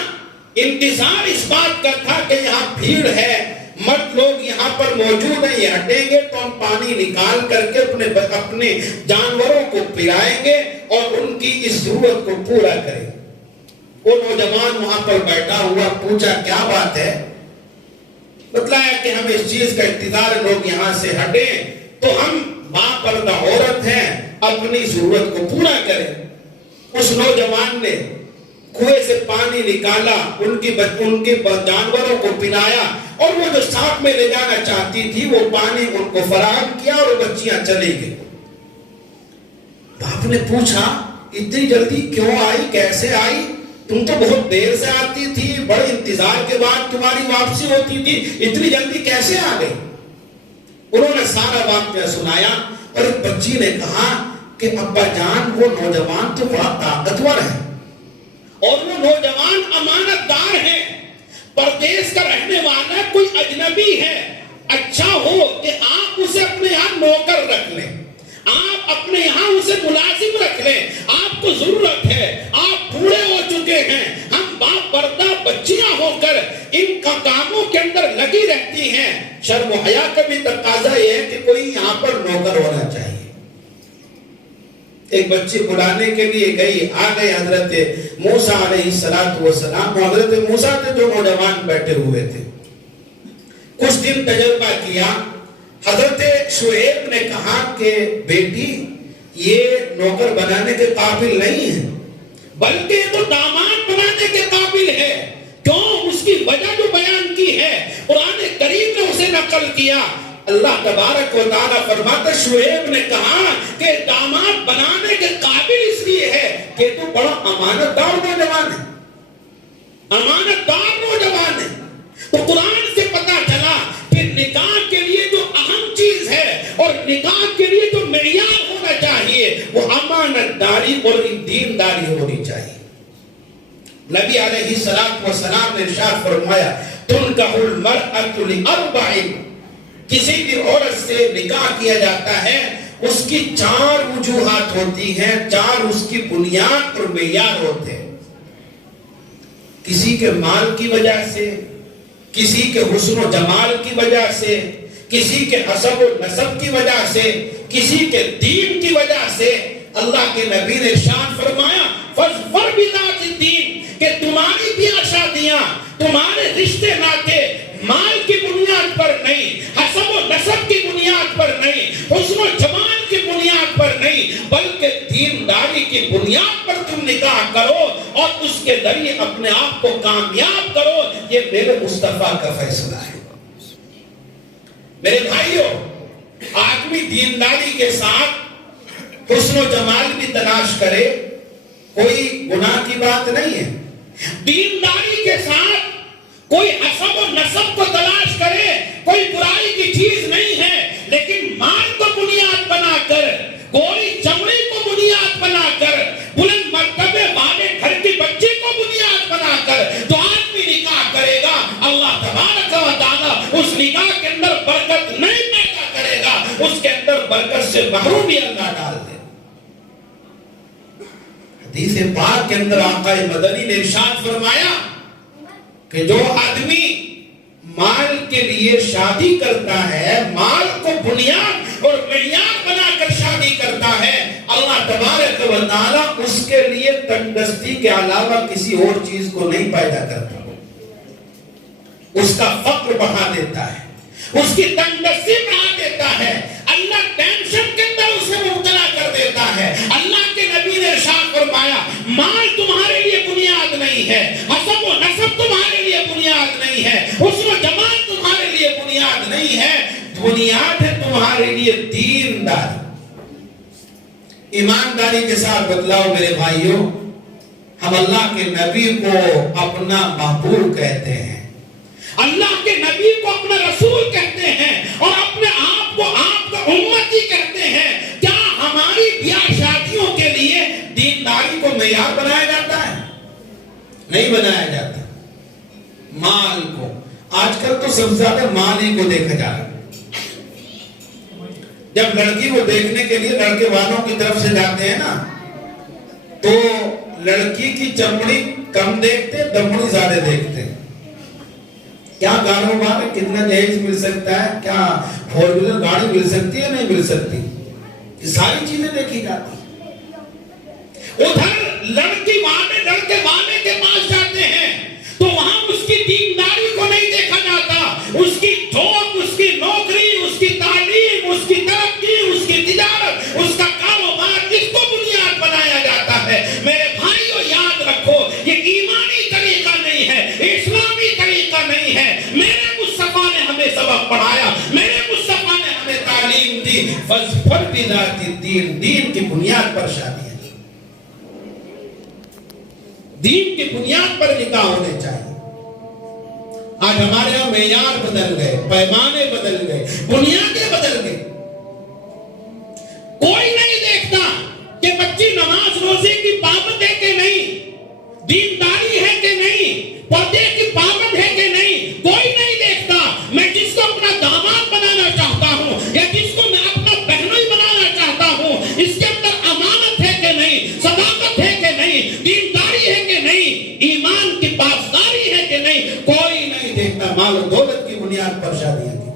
انتظار اس بات کا تھا کہ یہاں بھیڑ ہے، مرد لوگ یہاں پر موجود ہیں، یہ ہٹیں گے تو ہم پانی نکال کر کے اپنے جانوروں کو پلائیں گے اور ان کی اس ضرورت کو پورا کرے۔ وہ نوجوان وہاں پر بیٹھا ہوا پوچھا کیا بات ہے؟ بتلایا کہ ہم اس چیز کا انتظار لوگ یہاں سے ہٹیں تو ہم ماں پردہ عورت ہیں اپنی ضرورت کو پورا کریں۔ اس نوجوان نے کنویں سے پانی نکالا، ان کے جانوروں کو پلایا اور وہ جو ساتھ میں لے جانا چاہتی تھی وہ پانی ان کو فراہم کیا اور بچیاں چلی گئی۔ باپ نے پوچھا اتنی جلدی کیوں آئی، کیسے آئی؟ تم تو بہت دیر سے آتی تھی، بڑے انتظار کے بعد تمہاری واپسی ہوتی تھی، اتنی جلدی کیسے آ گئی؟ انہوں نے سارا واقعہ سنایا اور ایک بچی نے کہا کہ ابا جان وہ نوجوان تو بڑا طاقتور ہے اور وہ نوجوان امانت دار ہے، پردیس کا رہنے والا کوئی اجنبی ہے، اچھا ہو کہ آپ اسے اپنے یہاں نوکر رکھ لیں، آپ اپنے یہاں اسے ملازم رکھ لیں، آپ کو ضرورت ہے، آپ بوڑھے ہو چکے ہیں، ہم باپ پردہ بچیاں ہو کر ان کا کاموں کے اندر لگی رہتی ہیں، شرم و حیا کا بھی تقاضا یہ ہے کہ کوئی یہاں پر نوکر ہونا چاہیے۔ ایک بچی بلانے کے لیے گئی، آ گئے حضرت موسیٰ علیہ السلام، حضرت موسیٰ تھے جو نوجوان بیٹھے ہوئے تھے۔ کچھ دن تجربہ کیا، حضرت شعیب نے کہا کہ بیٹی یہ نوکر بنانے کے قابل نہیں ہے بلکہ تو داماد بنانے کے قابل ہے۔ کیوں؟ اس کی وجہ جو بیان کی ہے قرآن کریم نے اسے نقل کیا۔ اللہ تبارک و تعالیٰ فرماتا شعیب نے کہا کہ داماد بنانے کے قابل اس لیے ہے کہ تو بڑا امانت دار نوجوان ہے، امانت دار نوجوان ہے۔ تو قرآن سے پتا چلا کہ نکاح کے لیے جو اہم چیز ہے اور نکاح کے لیے جو معیار ہونا چاہیے وہ امانت داری اور دینداری ہونی چاہیے۔ نبی علیہ السلام نے ارشاد فرمایا تنکح المرأة لأربع، کسی بھی عورت سے نکاح کیا جاتا ہے اس کی 4 وجوہات ہوتی ہیں، 4 اس کی بنیاد اور معیار ہوتے ہیں۔ کسی کے مال کی وجہ سے، کسی کے حسن و جمال کی وجہ سے، کسی کے حسب و نسب کی وجہ سے، کسی کے دین کی وجہ سے۔ اللہ کے نبی نے ارشاد فرمایا فَاظْفَرْ بِذَاتِ الدِّينِ، کہ تمہاری بیاہ شادیاں، تمہارے رشتے ناتے مال کی بنیاد پر نہیں، حسب و نسب کی بنیاد پر نہیں، حسن و جمال کی بنیاد پر نہیں، بلکہ دینداری کی بنیاد پر تم نکاح کرو اور اس کے ذریعے اپنے آپ کو کامیاب کرو۔ یہ میرے مصطفیٰ کا فیصلہ ہے۔ میرے بھائیوں، آدمی دینداری کے ساتھ حسن و جمال بھی تلاش کرے، کوئی گناہ کی بات نہیں ہے۔ دینداری کے ساتھ کوئی حسب و نسب کو تلاش کرے، کوئی برائی کی چیز نہیں ہے، لیکن مال کو بنیاد بنا کر، گوری چمڑی کو بنیاد بنا کر، بلند مرتبے والے گھر کی بچی کو بنیاد بنا کر تو آدمی نکاح کرے گا، اللہ تبارک و تعالیٰ اس نکاح کے اندر برکت نہیں پیدا کرے گا، اس کے اندر برکت سے محرومی اللہ ڈال دے۔ حدیث پاک کے اندر آقا مدنی نے ارشاد فرمایا کہ جو آدمی مال کے لیے شادی کرتا ہے، مال کو بنیاد اور معیار بنا کر شادی کرتا ہے، اللہ تبارک و تعالیٰ اس کے لیے تنگدستی کے علاوہ کسی اور چیز کو نہیں پیدا کرتا، اس کا فقر بڑھا دیتا ہے، اس کی تنگدستی بڑھا دیتا ہے، اللہ ٹینشن کے اندر اسے مبتلا کر دیتا ہے۔ اللہ کے نبی نے ارشاد فرمایا مال تمہارے لیے بنیاد نہیں ہے، حسب و نسب تمہارے لیے بنیاد نہیں ہے، حسن و جمال تمہارے لیے بنیاد نہیں ہے، بنیاد ہے تمہارے لیے دینداری۔ ایمانداری کے ساتھ بتلاؤ میرے بھائیوں، ہم اللہ کے نبی کو اپنا محبوب کہتے ہیں، اللہ کے نبی کو اپنا رسول کہتے ہیں اور اپنے آپ کو آپ کا امتی کہتے ہیں۔ کیا ہماری بیاہ شادیوں کے لیے دینداری کو معیار بنایا جاتا ہے؟ نہیں بنایا جاتا۔ مال کو آج کل تو سب سے زیادہ مال ہی کو دیکھا جا رہا ہے۔ جب لڑکی کو دیکھنے کے لیے لڑکے والوں کی طرف سے جاتے ہیں نا تو لڑکی کی چمڑی کم دیکھتے، دمڑی زیادہ دیکھتے۔ کیا کاروبار ہے، کتنا جہیز مل سکتا ہے، کیا فور ویلر گاڑی مل سکتی ہے نہیں مل سکتی، یہ ساری چیزیں دیکھی جاتی ہیں۔ ادھر لڑکے والے کے پاس جاتے ہیں تو وہاں اس کی دینداری کو نہیں دیکھا جاتا، اس کی جاب، اس کی نوکری، اس کی تعلیم، اس کی ترقی، اس کی تجارت، اس کا کاروبار، اس کو بنیاد بنایا جاتا ہے۔ میرے بھائیو یاد رکھو، یہ ایمانی طریقہ نہیں ہے، اسلامی طریقہ نہیں ہے۔ میرے مصطفیٰ نے ہمیں سبق پڑھایا، میرے مصطفیٰ نے ہمیں تعلیم دی، فاظفر بذات الدین، دین کی بنیاد پر شادی ہے، دین کی بنیاد پر نکاح ہونے چاہیے۔ آج ہمارے یہاں معیار بدل گئے، پیمانے بدل گئے، بنیادیں بدل گئی۔ کوئی نہیں دیکھتا کہ بچی نماز روزے کی پابند ہے کہ نہیں، دینداری ہے کہ نہیں، پردے کی پابند ہے کہ نہیں، کوئی نہیں دیکھتا۔ میں جس کو اپنا داماد بنانا چاہتا ہوں یا جس کو میں اپنا بہنوئی بنانا چاہتا ہوں، اس کے اندر امانت ہے کہ نہیں، صداقت ہے کہ نہیں، دینداری ہے کہ نہیں، ایمان کی پاسداری ہے کہ نہیں، کوئی نہیں دیکھتا۔ مال و دولت کی بنیاد پر شادیاں کی،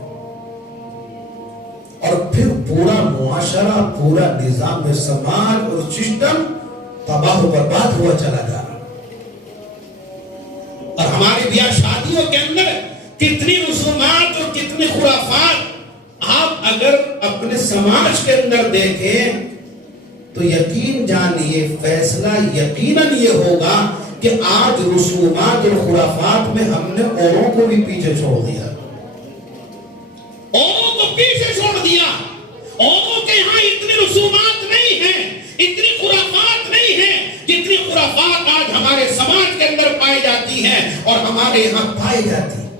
اور پھر پورا معاشرہ، پورا نظام سماج اور سسٹم تباہ و برباد ہوا چلا جا رہا۔ اور ہماری بیاہ شادیوں کے اندر کتنی رسومات اور کتنی خرافات آپ اگر اپنے سماج کے اندر دیکھیں تو یقین جانیے، فیصلہ یقیناً یہ ہوگا کہ آج رسومات اور خرافات میں ہم نے اوروں کو بھی پیچھے چھوڑ دیا، اوروں کو پیچھے چھوڑ دیا۔ اوروں کے یہاں اتنی رسومات نہیں ہیں، اتنی خرافات نہیں ہیں جتنی خرافات آج ہمارے سماج کے اندر پائی جاتی ہیں اور ہمارے یہاں پائی جاتی ہیں۔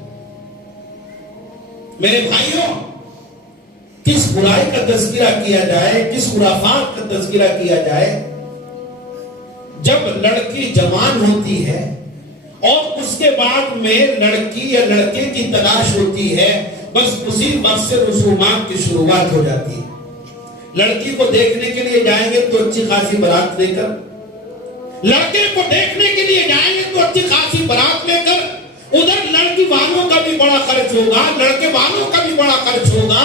میرے بھائیوں، کس برائی کا تذکرہ کیا جائے، کس خرافات کا تذکرہ کیا جائے؟ جب لڑکی جوان ہوتی ہے اور اس کے بعد میں لڑکی یا لڑکے کی تلاش ہوتی ہے، بس اسی وقت سے رسومات کی شروعات ہو جاتی ہے۔ لڑکی کو دیکھنے کے لیے جائیں گے تو اچھی خاصی بارات لے کر، لڑکے کو دیکھنے کے لیے جائیں گے تو اچھی خاصی بارات لے کر، ادھر لڑکی والوں کا بھی بڑا خرچ ہوگا، لڑکے والوں کا بھی بڑا خرچ ہوگا،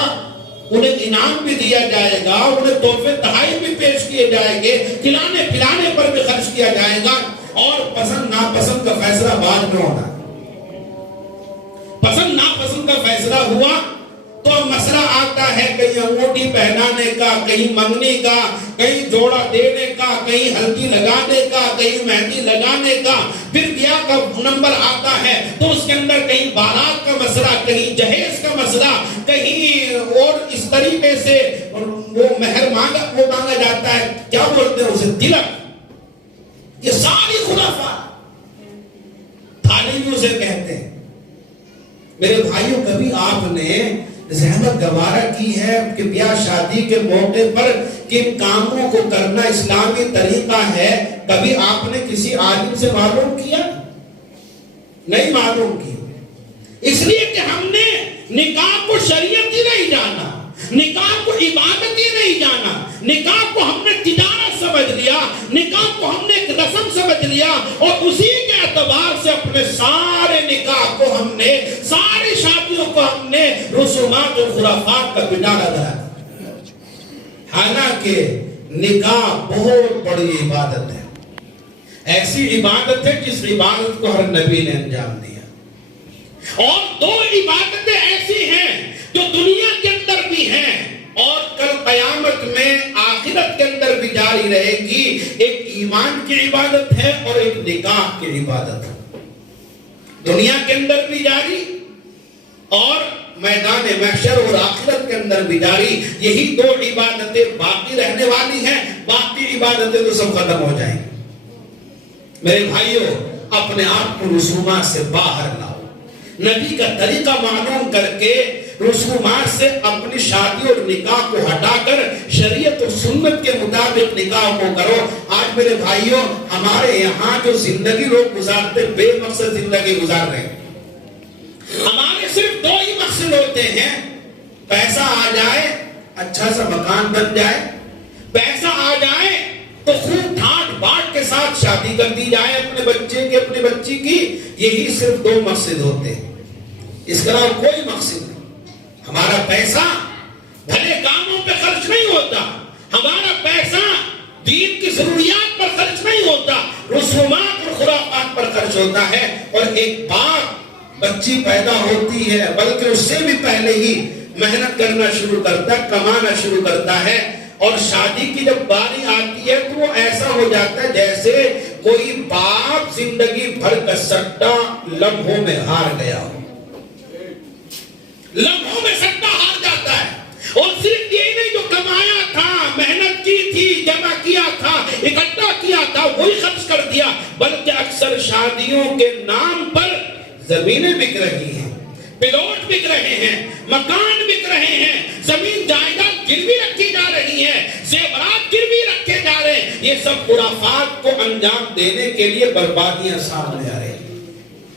انہیں انعام بھی دیا جائے گا، انہیں تحفے تحائف بھی پیش کیے جائیں گے، کھلانے پلانے پر بھی خرچ کیا جائے گا، اور پسند ناپسند کا فیصلہ بعد میں ہونا۔ پسند ناپسند کا فیصلہ ہوا تو مسئلہ آتا ہے کہیں انگوٹھی پہنانے کا، کہیں منگنی کا، کہیں جوڑا دینے کا، کہیں ہلدی لگانے کا، کہیں مہندی لگانے کا، پھر بیاہ کا نمبر آتا ہے تو اس کے اندر کہیں بارات کا مسئلہ، کہیں جہیز کا مسئلہ، کہیں اور اس طریقے سے وہ مہر مانگا جاتا ہے، کیا بولتے ہیں اسے، تلک۔ یہ ساری خرافات تعلیمیوں سے کہتے ہیں۔ میرے بھائیوں، کبھی آپ نے زحمت گوارا کی ہے کہ بیاہ شادی کے موقع پر کن کاموں کو کرنا اسلامی طریقہ ہے؟ کبھی آپ نے کسی عالم سے معلوم کیا؟ نہیں معلوم کیا، اس لیے کہ ہم نے نکاح کو شریعت ہی نہیں جانا، نکاح کو عبادت ہی نہیں جانا، نکاح کو ہم نے تجارت سمجھ لیا، نکاح کو ہم نے ایک رسم سمجھ لیا، اور اسی کے اعتبار سے اپنے سارے نکاح کو ہم نے، ساری شادیوں کو ہم نے رسومات اور خرافات کا بنیاد بنا دیا۔ حالانکہ نکاح بہت بڑی عبادت ہے، ایسی عبادت ہے جس عبادت کو ہر نبی نے انجام دیا، اور دو عبادتیں ایسی ہیں جو دنیا کے اندر بھی ہیں اور کل قیامت میں آخرت کے اندر بھی جاری رہے گی۔ ایک ایمان کی عبادت ہے اور ایک نکاح کی عبادت ہے، دنیا کے اندر بھی جاری اور میدان محشر اور آخرت کے اندر بھی جاری۔ یہی دو عبادتیں باقی رہنے والی ہیں، باقی عبادتیں تو سب ختم ہو جائیں گی۔ میرے بھائیوں، اپنے آپ کو رسومات سے باہر لاؤ، نبی کا طریقہ معلوم کر کے رسومات سے اپنی شادی اور نکاح کو ہٹا کر شریعت اور سنت کے مطابق نکاح کو کرو۔ آج میرے بھائیوں، ہمارے یہاں جو زندگی لوگ گزارتے بے مقصد زندگی گزار رہے ہیں۔ ہمارے صرف دو ہی مقصد ہوتے ہیں، پیسہ آ جائے، اچھا سا مکان بن جائے، پیسہ آ جائے تو خوب ڈھانٹ باٹ کے ساتھ شادی کر دی جائے اپنے بچے کی، اپنی بچی کی۔ یہی صرف دو مقصد ہوتے ہیں، اس کے علاوہ کوئی مقصد نہیں۔ ہمارا پیسہ بھلے کاموں پہ خرچ نہیں ہوتا، ہمارا پیسہ دین کی ضروریات پر خرچ نہیں ہوتا، رسومات اور خرافات پر خرچ ہوتا ہے۔ اور ایک باپ بچی پیدا ہوتی ہے بلکہ اس سے بھی پہلے ہی محنت کرنا شروع کرتا ہے، کمانا شروع کرتا ہے، اور شادی کی جب باری آتی ہے تو وہ ایسا ہو جاتا ہے جیسے کوئی باپ زندگی بھر کا سٹا لمحوں میں ہار گیا ہو، لمحوں میں سٹا ہار جاتا ہے۔ اور صرف یہ نہیں، جو کمایا تھا، محنت کی تھی، جمع کیا تھا، اکٹھا کیا تھا، وہی خرچ کر دیا، بلکہ اکثر شادیوں کے نام پر زمینیں بک رہی ہیں، پلاٹ بک رہے ہیں، مکان بک رہے ہیں، زمین جائیداد گروی رکھی جا رہی ہے، زیورات گروی رکھے جا رہے ہیں۔ یہ سب خرافات کو انجام دینے کے لیے بربادیاں سامنے آ رہی ہیں۔